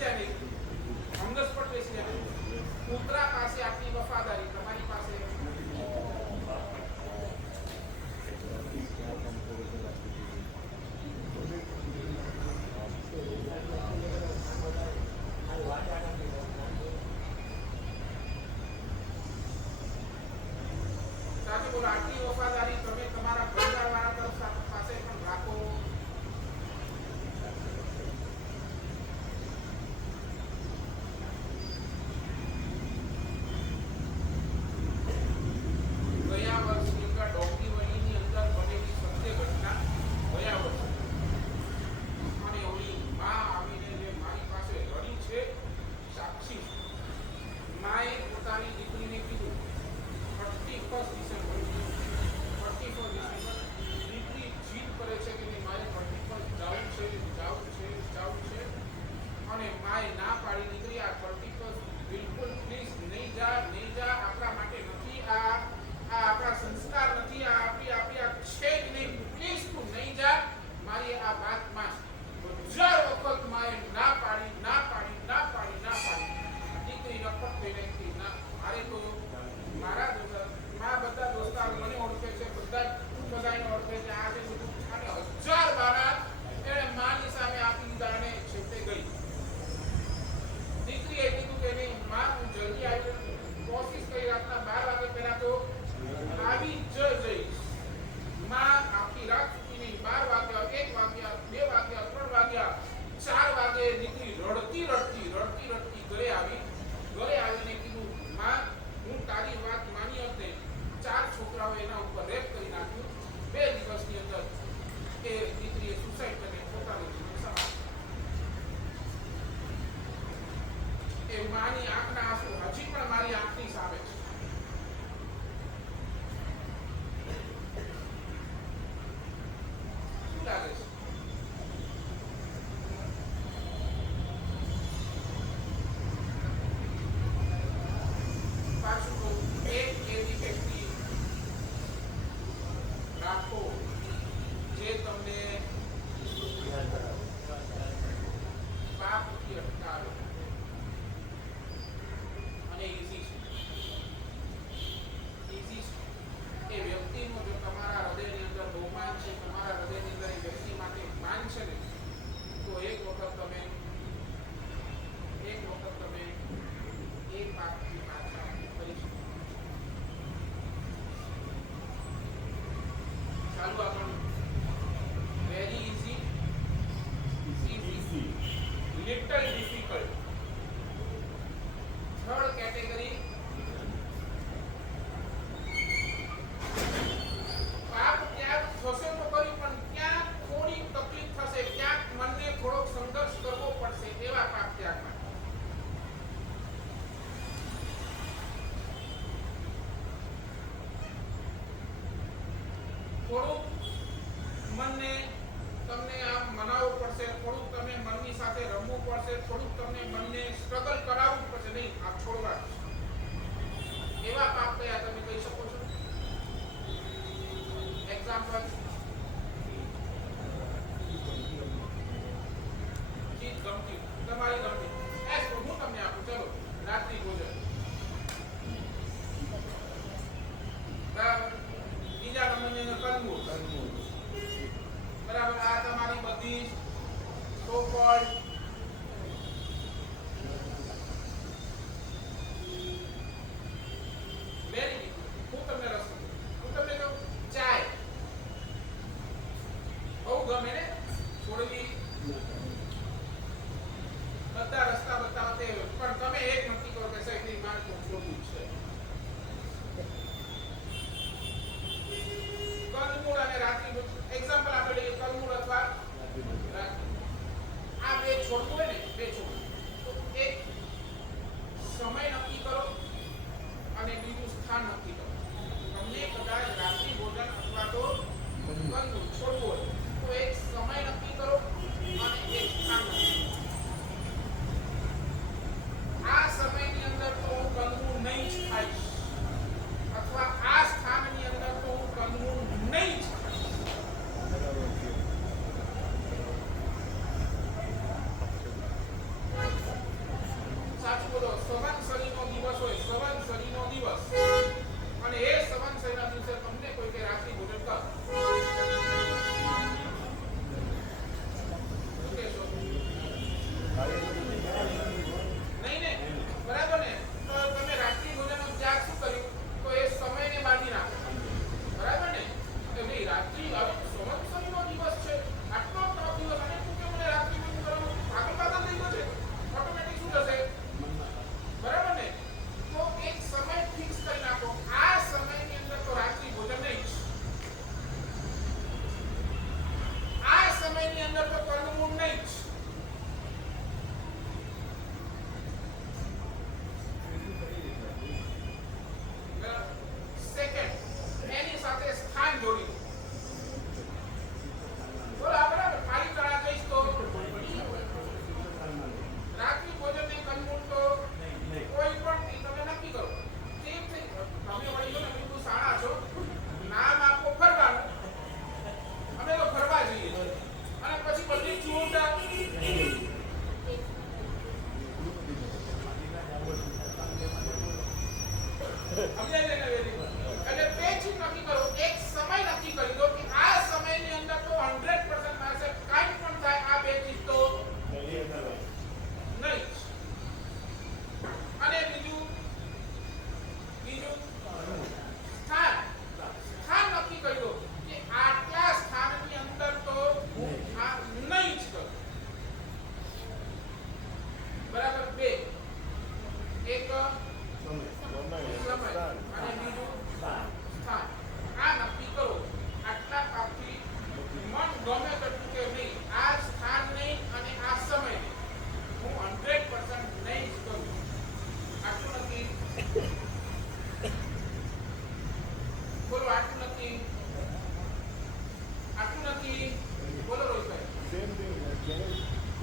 જા નહીં અંગસ પર બેસી જા કૂતરા પાસે આટલી વફાદારી તમારી પાસે સાથે બોલો આટલી વફાદારી તમે તમારા પરિવારવાળા તરફ પાસે પણ રાખો ગયા વર્ષની અંદર ડોંગીવલીની અંદર બનેલી સત્ય ઘટના ગયા વર્ષે અને ઓલી માં આવીને જે મારી પાસે રડી છે સાક્ષી માએ પોતાની દીકરીને કીધું 31 ડિસેમ્બર દીકરી જીદ કરે છે કે મારે 31 જવું છે અને માએ ના પાડી દીકરી આ 31 બિલકુલ પ્લીઝ નહીં જા આપણા માટે નથી આ આપણા સંસ્કાર નથી આ આપણી આ છે જ નહીં પ્લીઝ તું નહીં જા મારી આ વાતમાં 1000 વખત માએ ના પાડી દીકરી રખડ થઈ રહી ના મારે તો મારા બધા દોસ્તારો મને ઓળખે છે બધાને ઓળખે છે આ જે બધું અને 1000 બારા એને માની સામે આપી દીધા અને છેવટે ગઈ દીકરીએ કીધું કે નહીં માં હું જલ્દી આવી કોશિશ કરી રાતના 12 વાગે પહેલા તો આવી જ જઈશ માં આખી રાત સુધી નહીં 12 વાગ્યા 1 વાગ્યા 2 વાગ્યા 3 વાગ્યા 4 વાગે દીકરી રડતી ઘરે આવીને કીધું માં હું તારી વાત માની હતી 4 છોકરાઓ એના ઉપર રેપ કરી નાખ્યું 2 દિવસની અંદર એ દીકરીએ સુસાઇડ કરીને પોતાનું જીવન સમાપ્ત એ માની આંખના આંસુ હજી પણ મારી આંખની સામે છે શું લાગે છે પાછું કહું એક એવી વ્યક્તિ રાખો જે તમને પાપથી અટકાવે અને ઈઝી છે એ વ્યક્તિનો જો તમારા હૃદયની અંદર રોમાંચ છે તમારા હૃદયની અંદર એ વ્યક્તિ માટે માન છે ને તો એક વખત તમે એ પાપથી પાછા કરી શકો ચાલુ આગળ very easy little difficult third category પાપ ત્યાગ થશે તો કરી પણ ક્યાંક થોડી તકલીફ થશે ક્યાંક મનને થોડોક સંઘર્ષ કરવો પડશે એવા પાપ ત્યાગમાં થોડુંક મનને તમને આમ મનાવવું પડશે થોડુંક તમે મનની સાથે રમવું પડશે થોડુંક તમને મનને સ્ટ્રગલ કરાવવું પડશે નહીં આ છોડવા એવા પાપ કયા તમે કહી શકો છો એક્ઝામ્પલ ચીજ ગમતી તમારી ગમતી હું તમને આપું ચલો રાત્રિ ભોજન બરાબર બીજા નંબરનો કર્મો બરાબર આ તમારી બધી સો કોલ્ડ વેરી હું તમને કહું ચાય બહુ ગમે ને છોડવી બધા રસ્તા બતાવતે પણ તમે એક નક્કી કરો કે સાહેબ મારે તો છોડવું છે કર્મૂળ અને રાત્રિ એક્ઝામ્પલ આપણે લઈએ કર્મૂળ અથવા રાત્રિ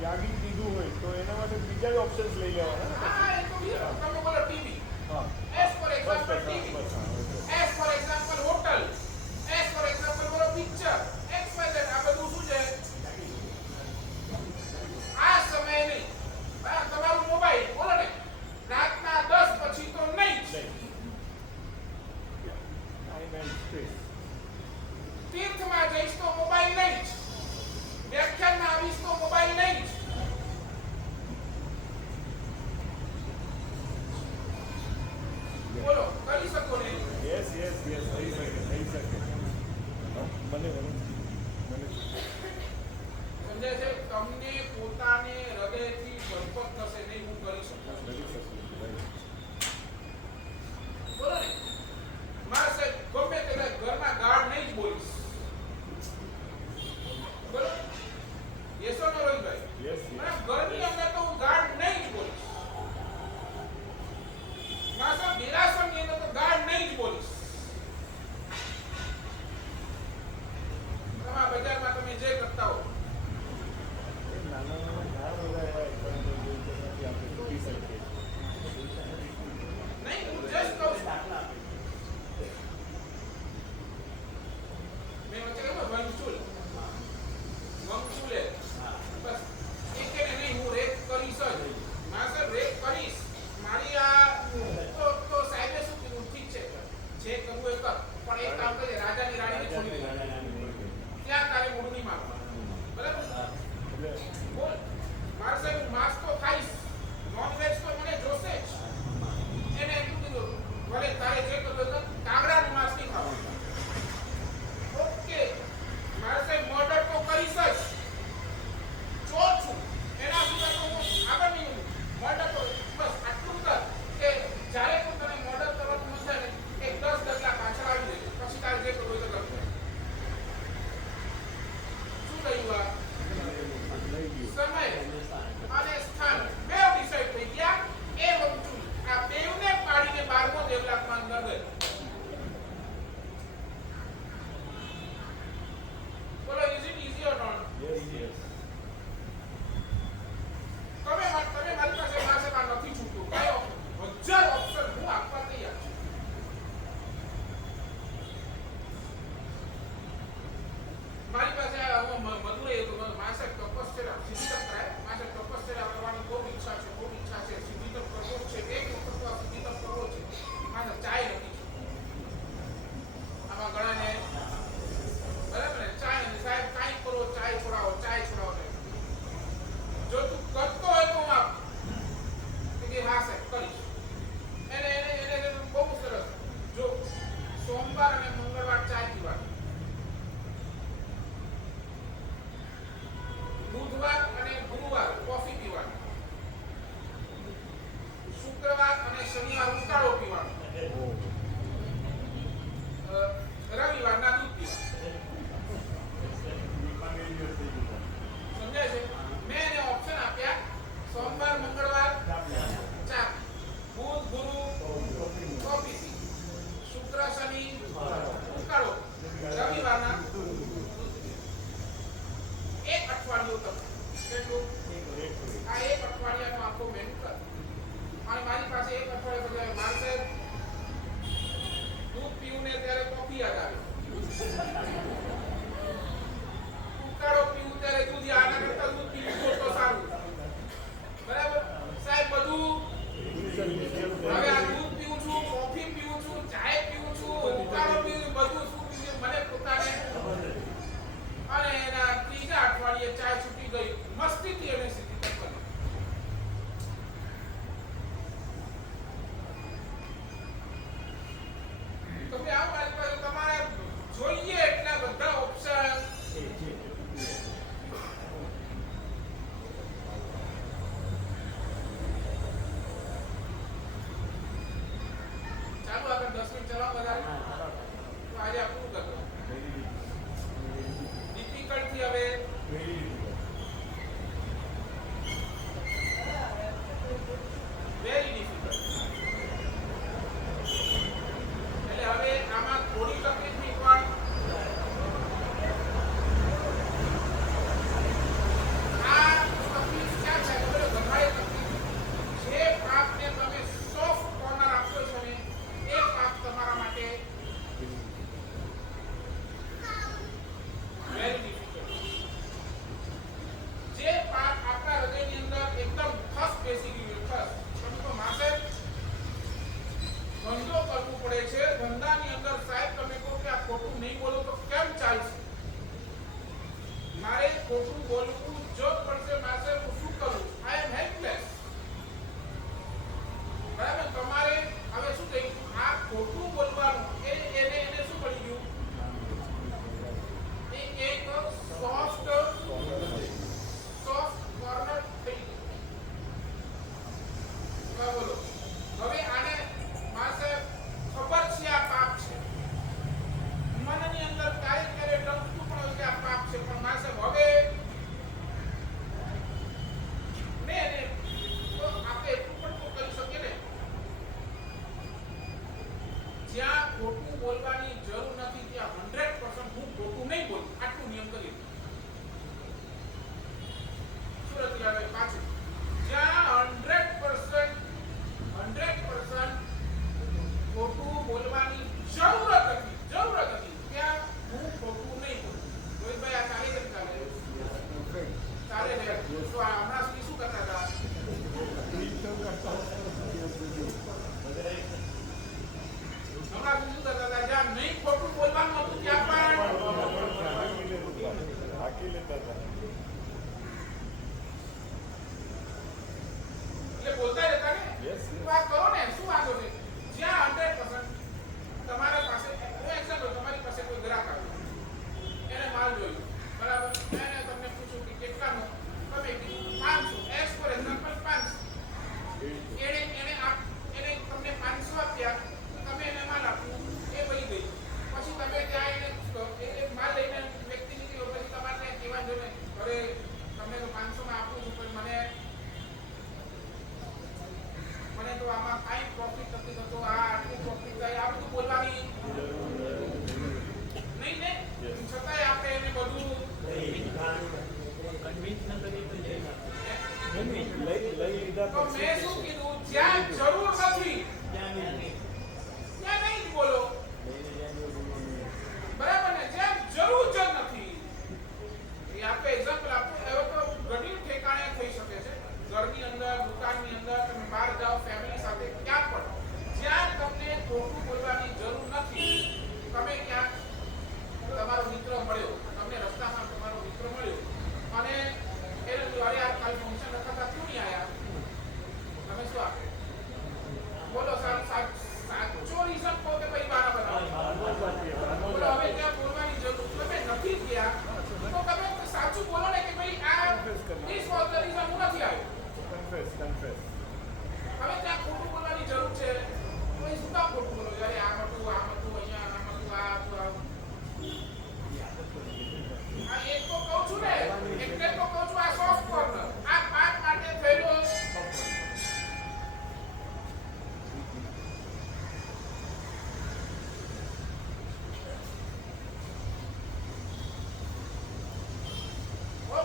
ત્યાગી દીધું હોય તો એના માટે બીજા જ ઓપ્શન્સ લઈ લેવાના ને હા એ તો બીજો તમે બોલો ટીવી હા એસ ફોર એક્ઝામ્પલ ટીવી બસ હા S for example hotel S for example બોલો પિક્ચર એક્સ વાય ઝેડ આ બધું શું છે આ સમય નહીં તમારું મોબાઈલ બોલો ને રાતના 10 પછી તો નહીં જ ટાઈમ એન્ડ સ્પેસ તીર્થમાં જઈશ તો મોબાઈલ નહીં જ વ્યાખ્યાનમાં આવીશ તો મોબાઈલ નહીં જ બોલો કરી શકો ને યસ યસ યસ થઈ શકે મને સમજાય છે તમને પોતાને હૃદયથી ગણપત થશે નહીં હું કરી શકું બોલો ને મારા સાહેબ ગમે તે ઘરમાં ગાળ નહીં જ બોલીશ બોલો yes or no Rohitbhai yes મને ઘરની અંદર તો હું ગાળ નહીં જ બોલીશ મારા સાહેબ નિરાશનની અંદર તો ગાળ નહીં જ બોલીશ તમારા બજારમાં તમે જે કરતા હો નાના નાના ઘણા બધા એવા એક્ઝામ્પલ આપણે શીખી શકીએ નહીં હું જસ્ટ કહું છું મેં વચ્ચે કહ્યું વંચુલ વંચુલે બસ એ કે નહીં હું રેપ કરીશ જ મારા સાહેબ રેપ કરીશ મારી આ તો સાહેબે શું કીધું ઠીક છે જે કરવું એ કર પણ એક કામ કરજે રાજાની રાણીને છોડી દે ત્યાં તારે મૂળ નહીં મારવાનું બરાબર બોલ મારા સાહેબ હું માંસ તો ખાઈશ નોનવેજ તો મને જોશે જ એને એટલું કીધું ભલે તારે જે કરવું એ કર કાગડાનું માંસ નહીં ખાવાનું ઓકે મારા સાહેબ મર્ડર તો કરીશ જ ચોર છું એના સિવાય તો હું આગળ નહીં મર્ડર તો બસ આટલું કર કે જ્યારે પણ તને મર્ડર કરવાનું મન થાય ને એક 10 ડગલા પાછળ આવી જજે પછી તારે જે કરવું એ તો કરવું શું કહ્યું આ સમય અને સ્થાન બે ડિસાઈડ થઈ ગયા એ વસ્તુ આ બેવને પાડીને 12મો દેવલાકમાં અંદર ગયો બોલો is it easy or not yes yes તમે મારી પાસે આ નથી છૂટતું કયો 1000 ઓપ્શન હું આપવા તૈયાર છું મારી પાસે મધુરે માસે તપસ્યા સિદ્ધિ તપ કરાય માસે તપસ્યા કરવાની બહુ ઈચ્છા છે સિદ્ધિ તપ કરવો છે એક વખત તો આ સિદ્ધિ તપ કરવો છે માસે ચાય નથી આમાં ઘણાને બરાબર ને ચાય નથી સાહેબ કાંઈ કરો ચાય છોડાવો જો તું કરતો હોય તો હું આપ કે હા સાહેબ કરીશ એને બહુ સરસ જો સોમવાર અને મંગળવાર ચાય પીવાની બુધવાર અને ગુરુવાર કોફી પીવાની શુક્રવાર અને શનિવાર ઉકાળો પીવાનો રવિવારના દૂધ પીવાનું સમજાય છે મેં એને ઓપ્શન આપ્યા સોમવાર મંગળવાર ચા બુધ ગુરુ કોફી પી શુક્ર શનિ ઉકાળો રવિવારના એક અઠવાડિયું તક કેટલું આ એક અઠવાડિયાનો આખો મેનુ કર અને મારી પાસે એક અઠવાડિયા પછી મારે દૂધ પીવું ને ત્યારે કોફી યાદ આવે ઉકાળો પીવું ત્યારે દૂધ આના કરતા દૂધ પીવું તો સારું બરાબર સાહેબ બધું હવે આ દૂધ પીવું છું કોફી પીવું છું ચાય પીવું છું ઉકાળો પીવું બધું શું પીવું મને પોતાને અને એના ત્રીજા અઠવાડિયે ચાય છૂટી ગઈ મસ્તીથી એને સિદ્ધિ તપ કરી તમે આવો મારી પાસે તમારે જોઈએ એટલા બધા ઓપ્શન ચાલો આગળ 10 મિનિટ ચલાવો વધારે તો આજે આપણું કરતો ડિફિકલ્ટ થી હવે વેરી ડિફિકલ્ટ એટલે હવે આમાં થોડી તકલીફની પણ આ તકલીફ ખોટું બોલવું જો પડશે માસે હું શું કરું? આઈ એમ હેલ્પલેસ. બરાબર? તમારે હવે શું થયું? આ ખોટું બોલવાનું એને શું પડી ગયું? એ એક સોફ્ટ કોર્નર થઈ ગયું. હવે બોલો. હવે આને માસે ખબર છે આ પાપ છે. મનની અંદર ક્યારે ડંકતું પણ હોય કે આ પાપ છે, પણ માસે હવે ને તો આપણે એટલું પણ તો કરી શકીએ ને, જ્યાં ખોટું બોલવાની જરૂર નથી ત્યાં 100% હું ખોટું નહીં બોલું, આટલું નિયમ કરી સુરત આવે પાછું. જ્યાં 100% ખોટું બોલવાની જરૂરત હતી ત્યાં હું ખોટું નહીં બોલું. રોહિતભાઈ આ ચાલે કેમ ચાલે ને? તો આ હમણાં સુધી શું કરતા હતા? જ્યાં નહીં ખોટું બોલવાનું હતું ત્યાં પણ હાકી લેતા હતા. એટલે બોલતા રહેતા ને. Yes, yes. વાત કરો ને, શું વાંધો છે? જ્યાં 100% તમારા પાસે, હું એક્ઝામ્પલ, તમારી પાસે કોઈ ગ્રાહક આવ્યો, એને માલ જોયો, બરાબર? એને તમને પૂછ્યું કે કેટલાનો? તમે કીધું 500, એક્સ ફોર એક્ઝામ્પલ 500. એને તમને 500 આપ્યા, તમે એને માલ આપ્યું, એ વહી ગઈ. પછી તમે ત્યાં એને એ માલ લઈને વ્યક્તિ નીકળ્યો, પછી તમારે કહેવા જો ને, અરે તમને તો 500 માં આપું છું, પણ મને તો આમાં કાંઈ પ્રોફિટ નથી થતો, આ આટલું પ્રોફિટ થાય, આ બધું બોલવાની નહીં ને. છતાંય આપણે એને બધું તો મેં શું કીધું? જ્યાં જરૂર નથી ત્યાં નહીં જ બોલો. બરાબર ને? જ્યાં જરૂર જ નથી. એ આપણે એક્ઝામ્પલ આપો, એવો તો ઘણી ઠેકાણે થઈ શકે છે. ઘરની અંદર, દુકાનની અંદર, તમે બહાર જાઓ ફેમિલી સાથે, ક્યાં પણ જ્યાં તમને ખોટું બોલવાની જરૂર નથી. તમે ક્યાંક તમારો મિત્ર મળ્યો, તમને રસ્તામાં તમારો મિત્ર મળ્યો અને એને અરે આ કાલ ફંક્શન રખાતા ક્यों નહીં આયા? તમે શું આપે? બોલો સાચો રીઝન કહો કે ભાઈ બહાના બનાવો. બોલો હવે ત્યાં બોલવાની જરૂર તમે નથી ગયા તો તમે સાચું બોલો ને કે ભાઈ આ this was the reason હું નથી આવ્યો. Confess. હવે ત્યાં ખોટું બોલવાની જરૂર છે તો એ શું કામ ખોટું બોલો? અરે આમ હતું અહીંયા આમ હતું આ એ તો કહું છું ને, એટલે તો કહું છું આ સોફ્ટ કોર્નર આ પાર્ટ માટે થયેલો.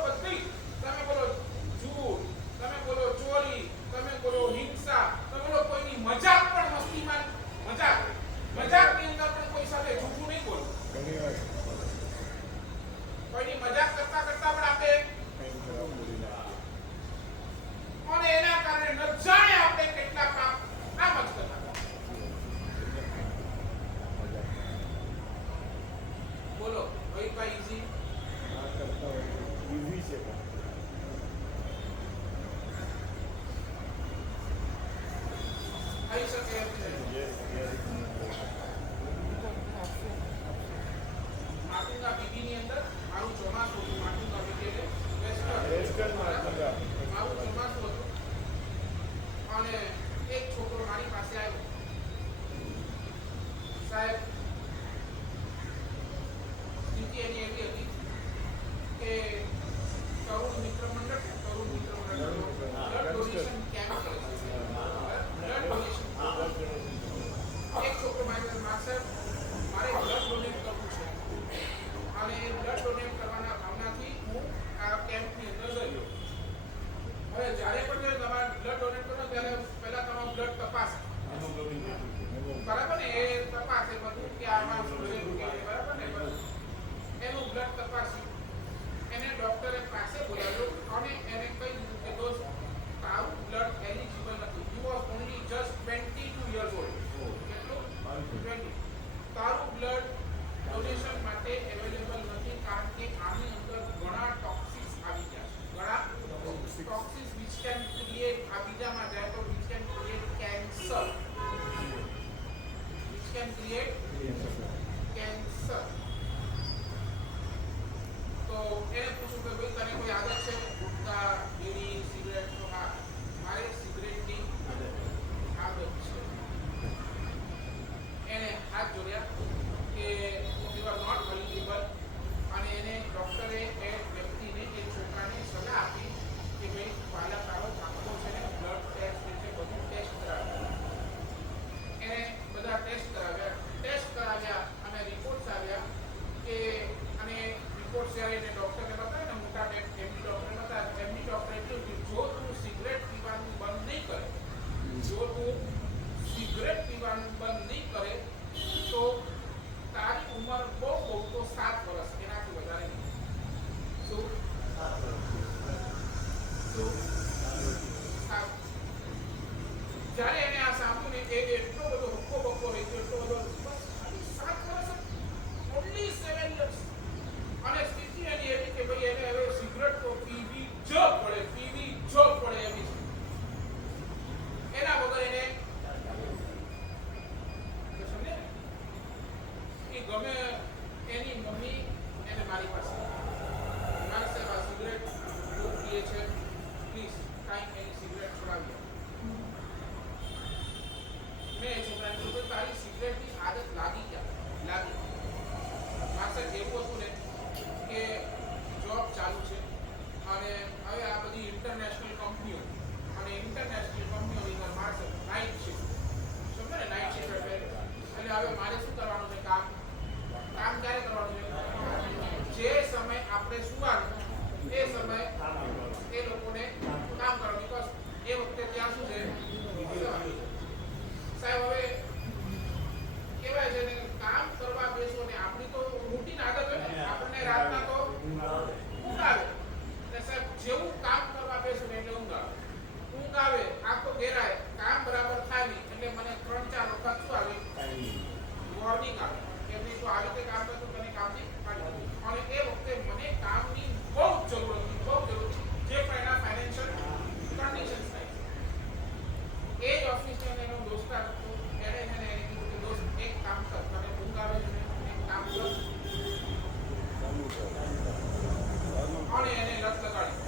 બધી તમે બોલો જૂઠ, તમે બોલો ચોરી, તમે બોલો હિંસા, તમે બોલો કોઈની મજાક પણ મસ્તીમાં મજાકની અંદર પણ કોઈ સાથે જૂઠું નહીં બોલો. ઘણી વાર કોઈની મજાક કરતા પણ આપણે અને એના કારણે ન જાણે આપણે કેટલા પાપ આમ જ કરતા. બોલો ભાઈ ઈઝી આ કરતા હોય ઈઝી છે પણ થઈ શકે એમ છે. માટુંગા બીબીની અંદર મારું ચોમાસું હતું. માટુંગા બીબી એટલે વેસ્ટર્ન માર્કેટ મારું ચોમાસું હતું અને એક છોકરો મારી પાસે આવ્યો, સાહેબ સ્થિતિ એની એવી હતી કે તરુણ મિત્ર મંડળ બ્લડ ડોનેશન કેમ્પ કરે છે. બ્લડ ડોનેશન એક છોકરો મારી પાસે, મારે બ્લડ ડોનેટ કરવું છે અને બ્લડ ડોનેટ કરવાના ભાવનાથી હું આ કેમ્પની અંદર ગયો. can create આ બીજામાં જાય તો which can create cancer, which can create cancer. તો એને પૂછું કે ભાઈ તને કોઈ આદત છે ગુટકા, બીડી, સિગરેટ? તો હા, મારે સિગરેટની આદત છે. એને હાથ જોડ્યા કે યુ આર નોટ એલિજિબલ, અને એને ડોક્ટરે એ વ્યક્તિને એ છોકરાને સલાહ આપી કે ભાઈ પાલા તારો આંખો છે ને બ્લડ ટેસ્ટ છે બધું ટેસ્ટ કરાવ્યા. એને બધા ટેસ્ટ કરાવ્યા અને રિપોર્ટ્સ આવ્યા કે અને રિપોર્ટ્સ જ્યારે એને ડોક્ટરને બતાવ્યા ને મોટા એમડી ડોક્ટરને બતાવ્યા, એમડી ડોક્ટરે કહ્યું કે જો તું સિગરેટ પીવાનું બંધ નહીં કરે, જો તું સિગરેટ પીવાનું બંધ નહીં કરે તો તારી ઉંમર બહુ તો 7 વર્ષ, એનાથી વધારે નહીં. શું? 7. જ્યારે એને આ સાંભળ્યું ને એટલો બધો હક્કો બક્કો રહી ગયો, એટલો બધો બસ ખાલી 7 વર્ષ, ઓનલી 7 years. અને સ્થિતિ એની એવી કે ભાઈ એને હવે સિગરેટ તો પીવી જ પડે એવી છે. એના વગર એને સમજે કે ગમે એની મમ્મી એને મારી પાસે મારા સાહેબ આ સિગરેટ બહુ પીએ છે, પ્લીઝ કાંઈ એની સિગરેટ છોડાવી. મેં એ છોકરાને કીધું તારી સિગરેટની આદત લાગી મારા સાહેબ એવું હતું ને કે જોબ ચાલુ છે અને હવે આ બધી ઇન્ટરનેશનલ કંપનીઓ ની મારે નાઇટ શિફ્ટ, સમજે ને, નાઇટ શિફ્ટ એટલે હવે મારે શું કરવાનું છે? કામ ક્યારે કરવાનું છે? જે સમય આપણે સુવાનું એ સમય એ લોકોને કામ કરવાનું. બીકોઝ એ વખતે ત્યાં શું છે સાહેબ, હવે કહેવાય છે ને કામ કરવા બેસો ને આપણી તો રૂટીન આદત હોય ને, આપણને રાતના તો ઊંઘ આવે એટલે સાહેબ જેવું કામ કરવા બેસો ને એટલે ઊંઘ આવે, આખો ઘેરાય, કામ બરાબર થાય નહીં એટલે મને 3-4 વખત શું આવે? વોર્નિંગ આવે કે નહીં તો આવી રીતે કામ કરતું તને કામથી કાઢી. અને એ વખતે મને કામની બહુ જરૂર હતી, જે પણ એના ફાઇનાન્શિયલ કન્ડિશન્સ થાય. એ જ ઓફિસનો એનો દોસ્તાર હતો, એને કીધું કે દોસ્ત એક કામ કર, તને ઊંઘ આવે છે એક કામ કર, અને એને લત લગાડી.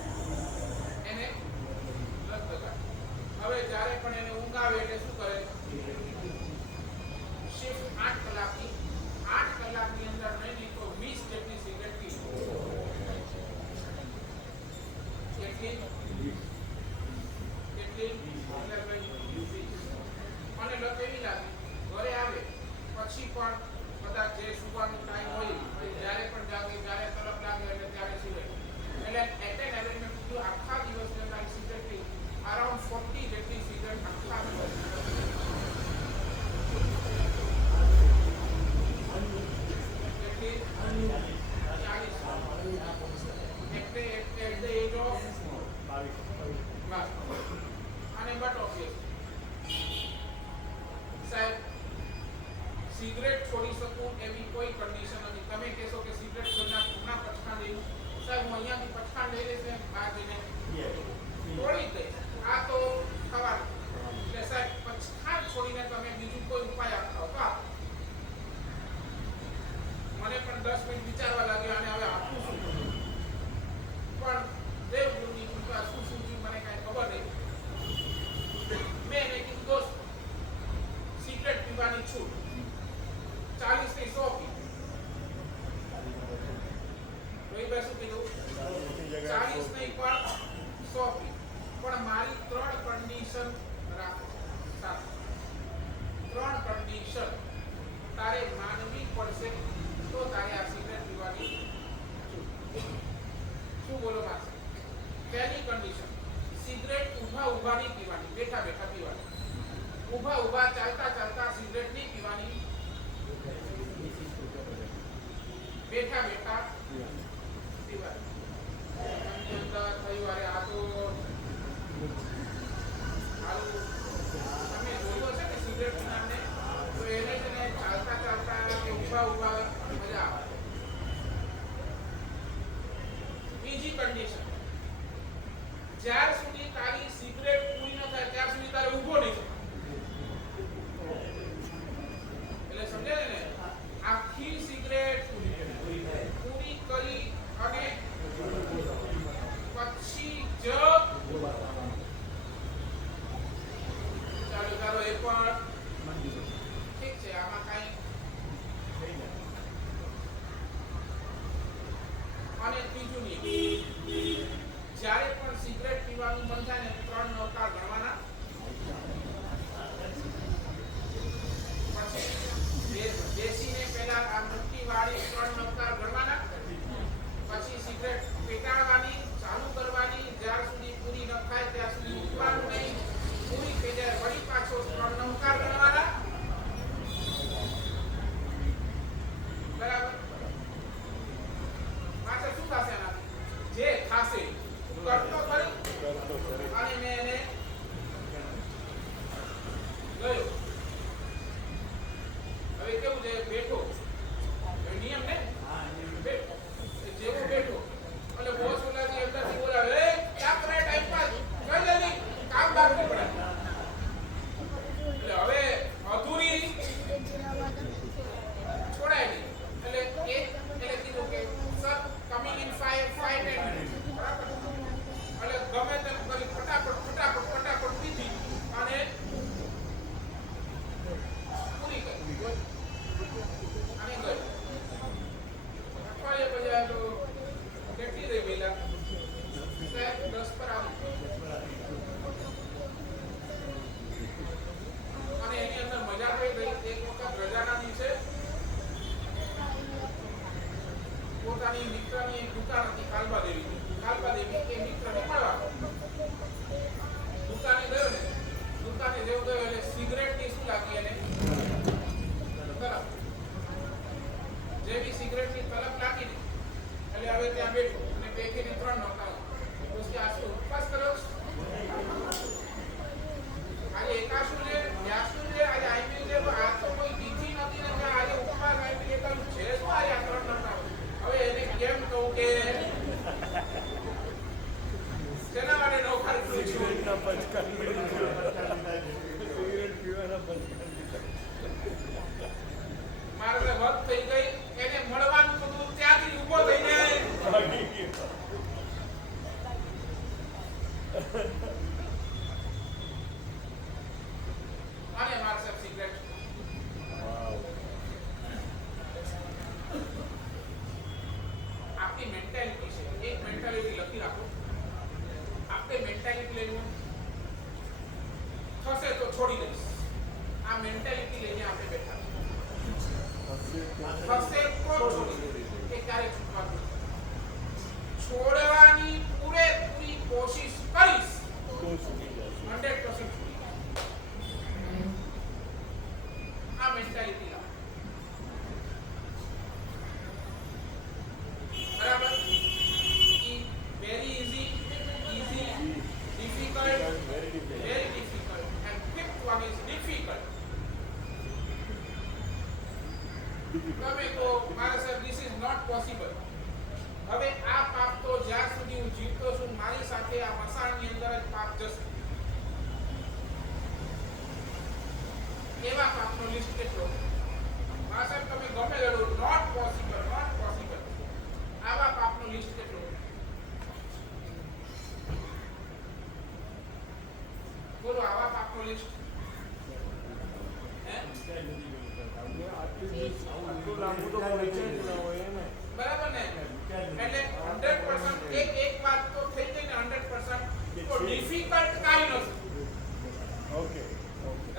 હવે જ્યારે પણ એને ઊંઘ આવે એટલે શું કરે? શિફ્ટ 8 કલાકની, 8 કલાકની અંદર નહીં તો 20 જેટલી સિગરેટ પી. કેટલી? અને લત એવી લાગી, ઘરે આવે પછી પણ કદાચ જે સુવાનો ટાઈમ હોય જ્યારે પણ જાગે, જ્યારે તરફ લાગે એટલે ત્યારે સિગરેટ. એટલે એટ એન એવરેજ મેં કીધું આખા દિવસની અંદર સિગરેટ પી અરાઉન્ડ 40 જેટલી સિગરેટ આખા દિવસ. અને બટ ઓબ્વિયસ સાહેબ સિગરેટ છોડી શકું એવી કોઈ કન્ડિશન નથી. તમે કહેશો કે સિગરેટ છોડના ઘણા પચખાણ લઈ, સાહેબ હું અહીંયાથી પચખાણ લઈ લઈશ ને બહાર જઈને છોડી દઈશ, આ તો થવાનું. એટલે સાહેબ પચખાણ છોડીને તમે બીજું કોઈ ઉપાય આપતા હો તો આપો. મને પણ 10 મિનિટ વિચારવા લાગ્યો અને હવે આપું શું, પણ દેવગુરુની કૃપા શું મને કાંઈ ખબર નહીં. મેં એને કીધું દોસ્ત સિગરેટ પીવાની છૂટ 40 થી 100 પી. ભાઈ શું કીધું? 40 નહીં પણ 100 પી. પણ મારી 3 કન્ડિશન રાખો સાથે. 3 કન્ડિશન તારે માનવી પડશે તો તારે આ સિગરેટ પીવાની છૂટ. શું બોલો માસે? પહેલી કન્ડિશન, સિગરેટ ઊભા નહીં પીવાની, બેઠા પીવાની. ઊભા ચાલતા સિગરેટ નહીં પીવાની, બેઠા પીવાની. થયું અરે આ તો તમે જોયું હશે ને સિગરેટ પીનારને, તો એને છે ને ચાલતા કે ઊભા મજા આવે. બીજી કન્ડિશન, જ્યાર સુધી તારી કરતો ખરી કરતો કરે. અને મેં એને ગયો. હવે કેવું છે બેઠો હવે નિયમ ને બેઠો એ જેવો બેઠો એટલે બોસ ઓલાથી અંદરથી બોલાવે એ ક્યાં કરે ટાઈમ પાસ કર જલ્દી કામ બાકી પડે એટલે હવે અધૂરી છોડાય નહીં એટલે કીધું કે સર કમિંગ ઇન 5-10 મિનિટ્સ બરાબર એટલે ગમે તેમ કરી ફટાફટ લીધી અને પૂરી કરી અને ગઈ. અઠવાડિયા પછી તો કેટલી રહી ગયેલા સાહેબ 10 પર આવી અને એની અંદર મજા કઈ ગઈ એક વખત રજાના દિવસે પોતાની મિત્રની એક દુકાન હતી કાલબા દેવી એ મિત્રને મળવા દુકાને ગયો ને દુકાને જેવો ગયો એટલે સિગરેટની શું લાગી એને તલપ જેવી સિગરેટની તલપ લાગી ને એટલે હવે ત્યાં બેઠો અને બેઠીને 3 નોતા પછી આ શું ઉપવાસ કર્યો આજે એકાશું છે યાસુ છે આજે આઈપી છે આ તો કોઈ બીજી નથી ને આજે ઉપવાસ આઈપી એકાશું છે શું આજે આ 3 નોતા હવે એને કેમ કહું કે તેના માટે નોકર કરું છું સિગરેટના પચકા સિગરેટ પીવાના પચકા મારે તો વખત થઈ ગઈ એને મળવાનું બધું ત્યાંથી ઊભો થઈને ભાગી ગયો. અને મારે સાહેબ સિગરેટ વાવ. આપણી મેન્ટાલિટી છે એક મેન્ટાલિટી લખી રાખો આપણે મેન્ટાલિટી લઈને થશે તો છોડી દઈશ આ મેન્ટાલિટી લઈને આપણે બેઠા થશે તો છોડી દઈશ એ ક્યારે છૂટવાનું છોડવાની પૂરેપૂરી કોશિશ કરીશ તો છૂટી જશે. 100% છૂટી આ મેન્ટાલિટી લાવો બરાબર very easy difficult Very difficult. very difficult and fifth one is difficult તમે કહો મારા સાહેબ this is not possible હવે આ પાપ તો જ્યાં સુધી હું જીવતો છું મારી સાથે આ મસાણની અંદર જ પાપ જશે એવા પાપનો લિસ્ટ કેટલો મારા સાહેબ તમે ગમે લડો not possible આવા પાપનો લિસ્ટ કેટલો બોલો આવા પાપનો લિસ્ટ હે આટલું લાંબુ તો પરિચય જ ન હોય ને. બરાબર ને એટલે 100% એક વાત તો થઈ ગઈ ને 100% તો ડિફિકલ્ટ કાઈ નથી okay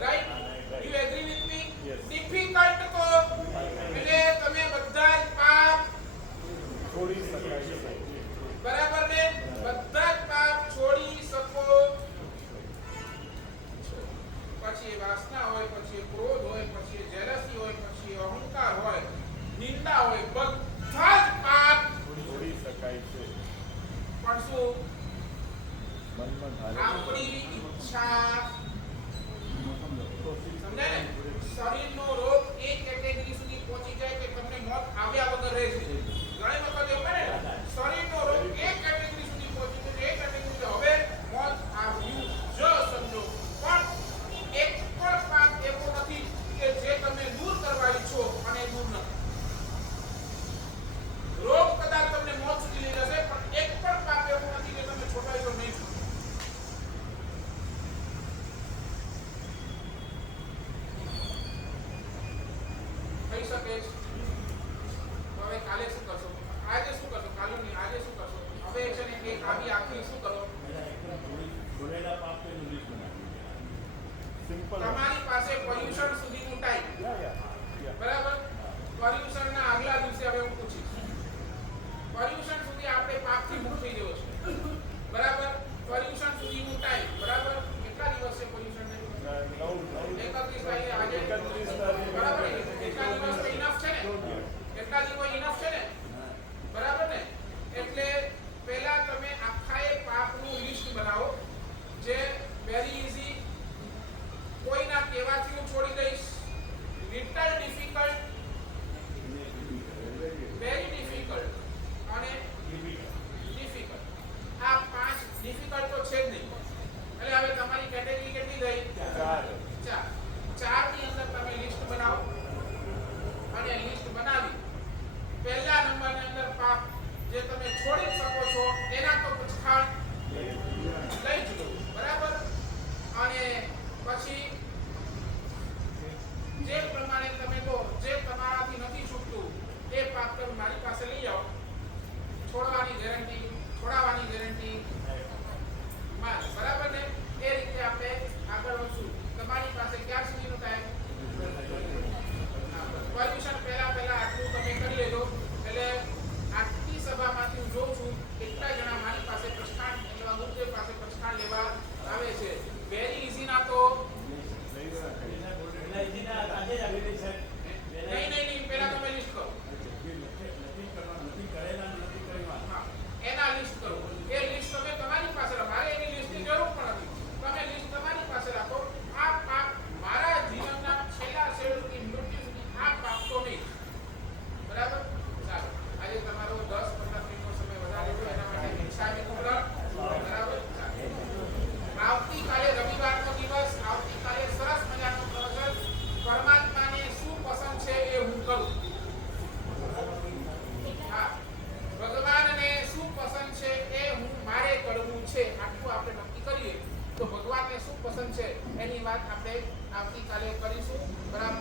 right you agree with me Yes. Difficult તો એટલે તમે બધા જ પાપ છોડી શકાય છે. બરાબર ને બધા જ પાપ છોડી શકો પછી એ વાસના હોય પછી એ ક્રોધ હોય પછી એ જેલસી હોય પછી એ અહંકાર હોય નિંદા હોય બધા જ પાપ છોડી શકાય છે. પણ શું મનમાં ધારે આપણી ઈચ્છા તો સમજાય ને શરીરનો રોગ એ કેટેગરી સુધી પહોંચી જાય કે તમને મોત આવ્યા વગર રહે છે ઘણી વખત એવું બને ને શરીરનો રોગ એ કેટેગરી સુધી પહોંચી ગયો એ કેટેગરી હવે મોત આવ્યું જ સમજો પણ એક પણ પાપ એવો નથી કે જે તમે દૂર કરવા ઈચ્છો અને દૂર નથી રોગ કદાચ તમને મોત સુધી લઈ જશે પણ એક પણ પાપ એવું નથી કે તમે છોડાવી નહીં થઈ શકે છે તો હવે કાલે શું કરશો આજે શું કરશો કાલે નહીં આજે શું કરશો હવે છે ને કે આવી આખી શું કરો સિમ્પલ. તમારી પાસે પોલ્યુશન સુધીનું ટાઈમ બરાબર પોલ્યુશનના આગલા દિવસે હવે હું પૂછીશ પોલ્યુશન સુધી આપણે પાપથી મુક્ત થઈ જવો છે બરાબર પોલ્યુશન સુધીનું ટાઈમ બરાબર કેટલા દિવસ છે પોલ્યુશન ને 31 તારીખે આજે 31 તારીખે. બરાબર ને? કેટલા દિવસ તો ઇનફ છે ને કેટલા દિવસ ઇનફ છે ને બરાબર ને એટલે પહેલા તમે આખાએ પાપ એટલે હવે તમારી કેટેગરી કેટલી થઈ? 4. 4. 4 ની અંદર તમે લિસ્ટ બનાવો અને લિસ્ટ બનાવી પહેલા નંબરની અંદર પાપ જે તમે છોડી શકો છો એના તો પછાડ લઈ જ લો, બરાબર. અને પછી જે પ્રમાણે તમે તો જે તમારાથી નથી છૂટતું એ પાપ તમે મારી પાસે લઈ આવો. છોડવાની ગેરંટી, છોડાવવાની ગેરંટી મારી, બરાબર ને? એ રીતે આપણે આગળ વધશું. તમારી પાસે ક્યાં સુધીનો ટાઈમ? પરમિશન પહેલા આટલું તમે કરી લેજો. એટલે આખી સભામાંથી હું જોઉં છું કેટલા જણા મારી પાસે પ્રસ્થાન અથવા ગુરુદેવ પાસે પ્રસ્થાન લેવા આવે છે. વેરી ઇઝી ના તો નહીં, પહેલા તમે લિસ્ટ કરો. હા, એના લિસ્ટ કરો. એ લિસ્ટ તમે તમારી પાસે રાખો. મારે એની લિસ્ટની જરૂર પણ નથી. તમે લિસ્ટ તમારી પાસે રાખો. આ પાપ મારા જીવનના છેલ્લા છેડ સુધી મૃત્યુ સુધી આ પાપ તો નહીં, બરાબર. ચાલો, આજે તમારો 10-15 મિનિટનો સમય વધારે છે એના માટે ઈચ્છાની પૂર્ણ, બરાબર. આવતીકાલે રવિવારનો દિવસ, આવતીકાલે સરસ મજાનો પ્રવચન પરમાત્માને શું પસંદ છે એ હું કરું. હા, ભગવાનને શું પસંદ છે એ હું મારે કરવું છે. આટલું આપણે નક્કી કરીએ તો ભગવાનને શું પસંદ છે એની વાત આપણે આવતીકાલે કરીશું, બરાબર.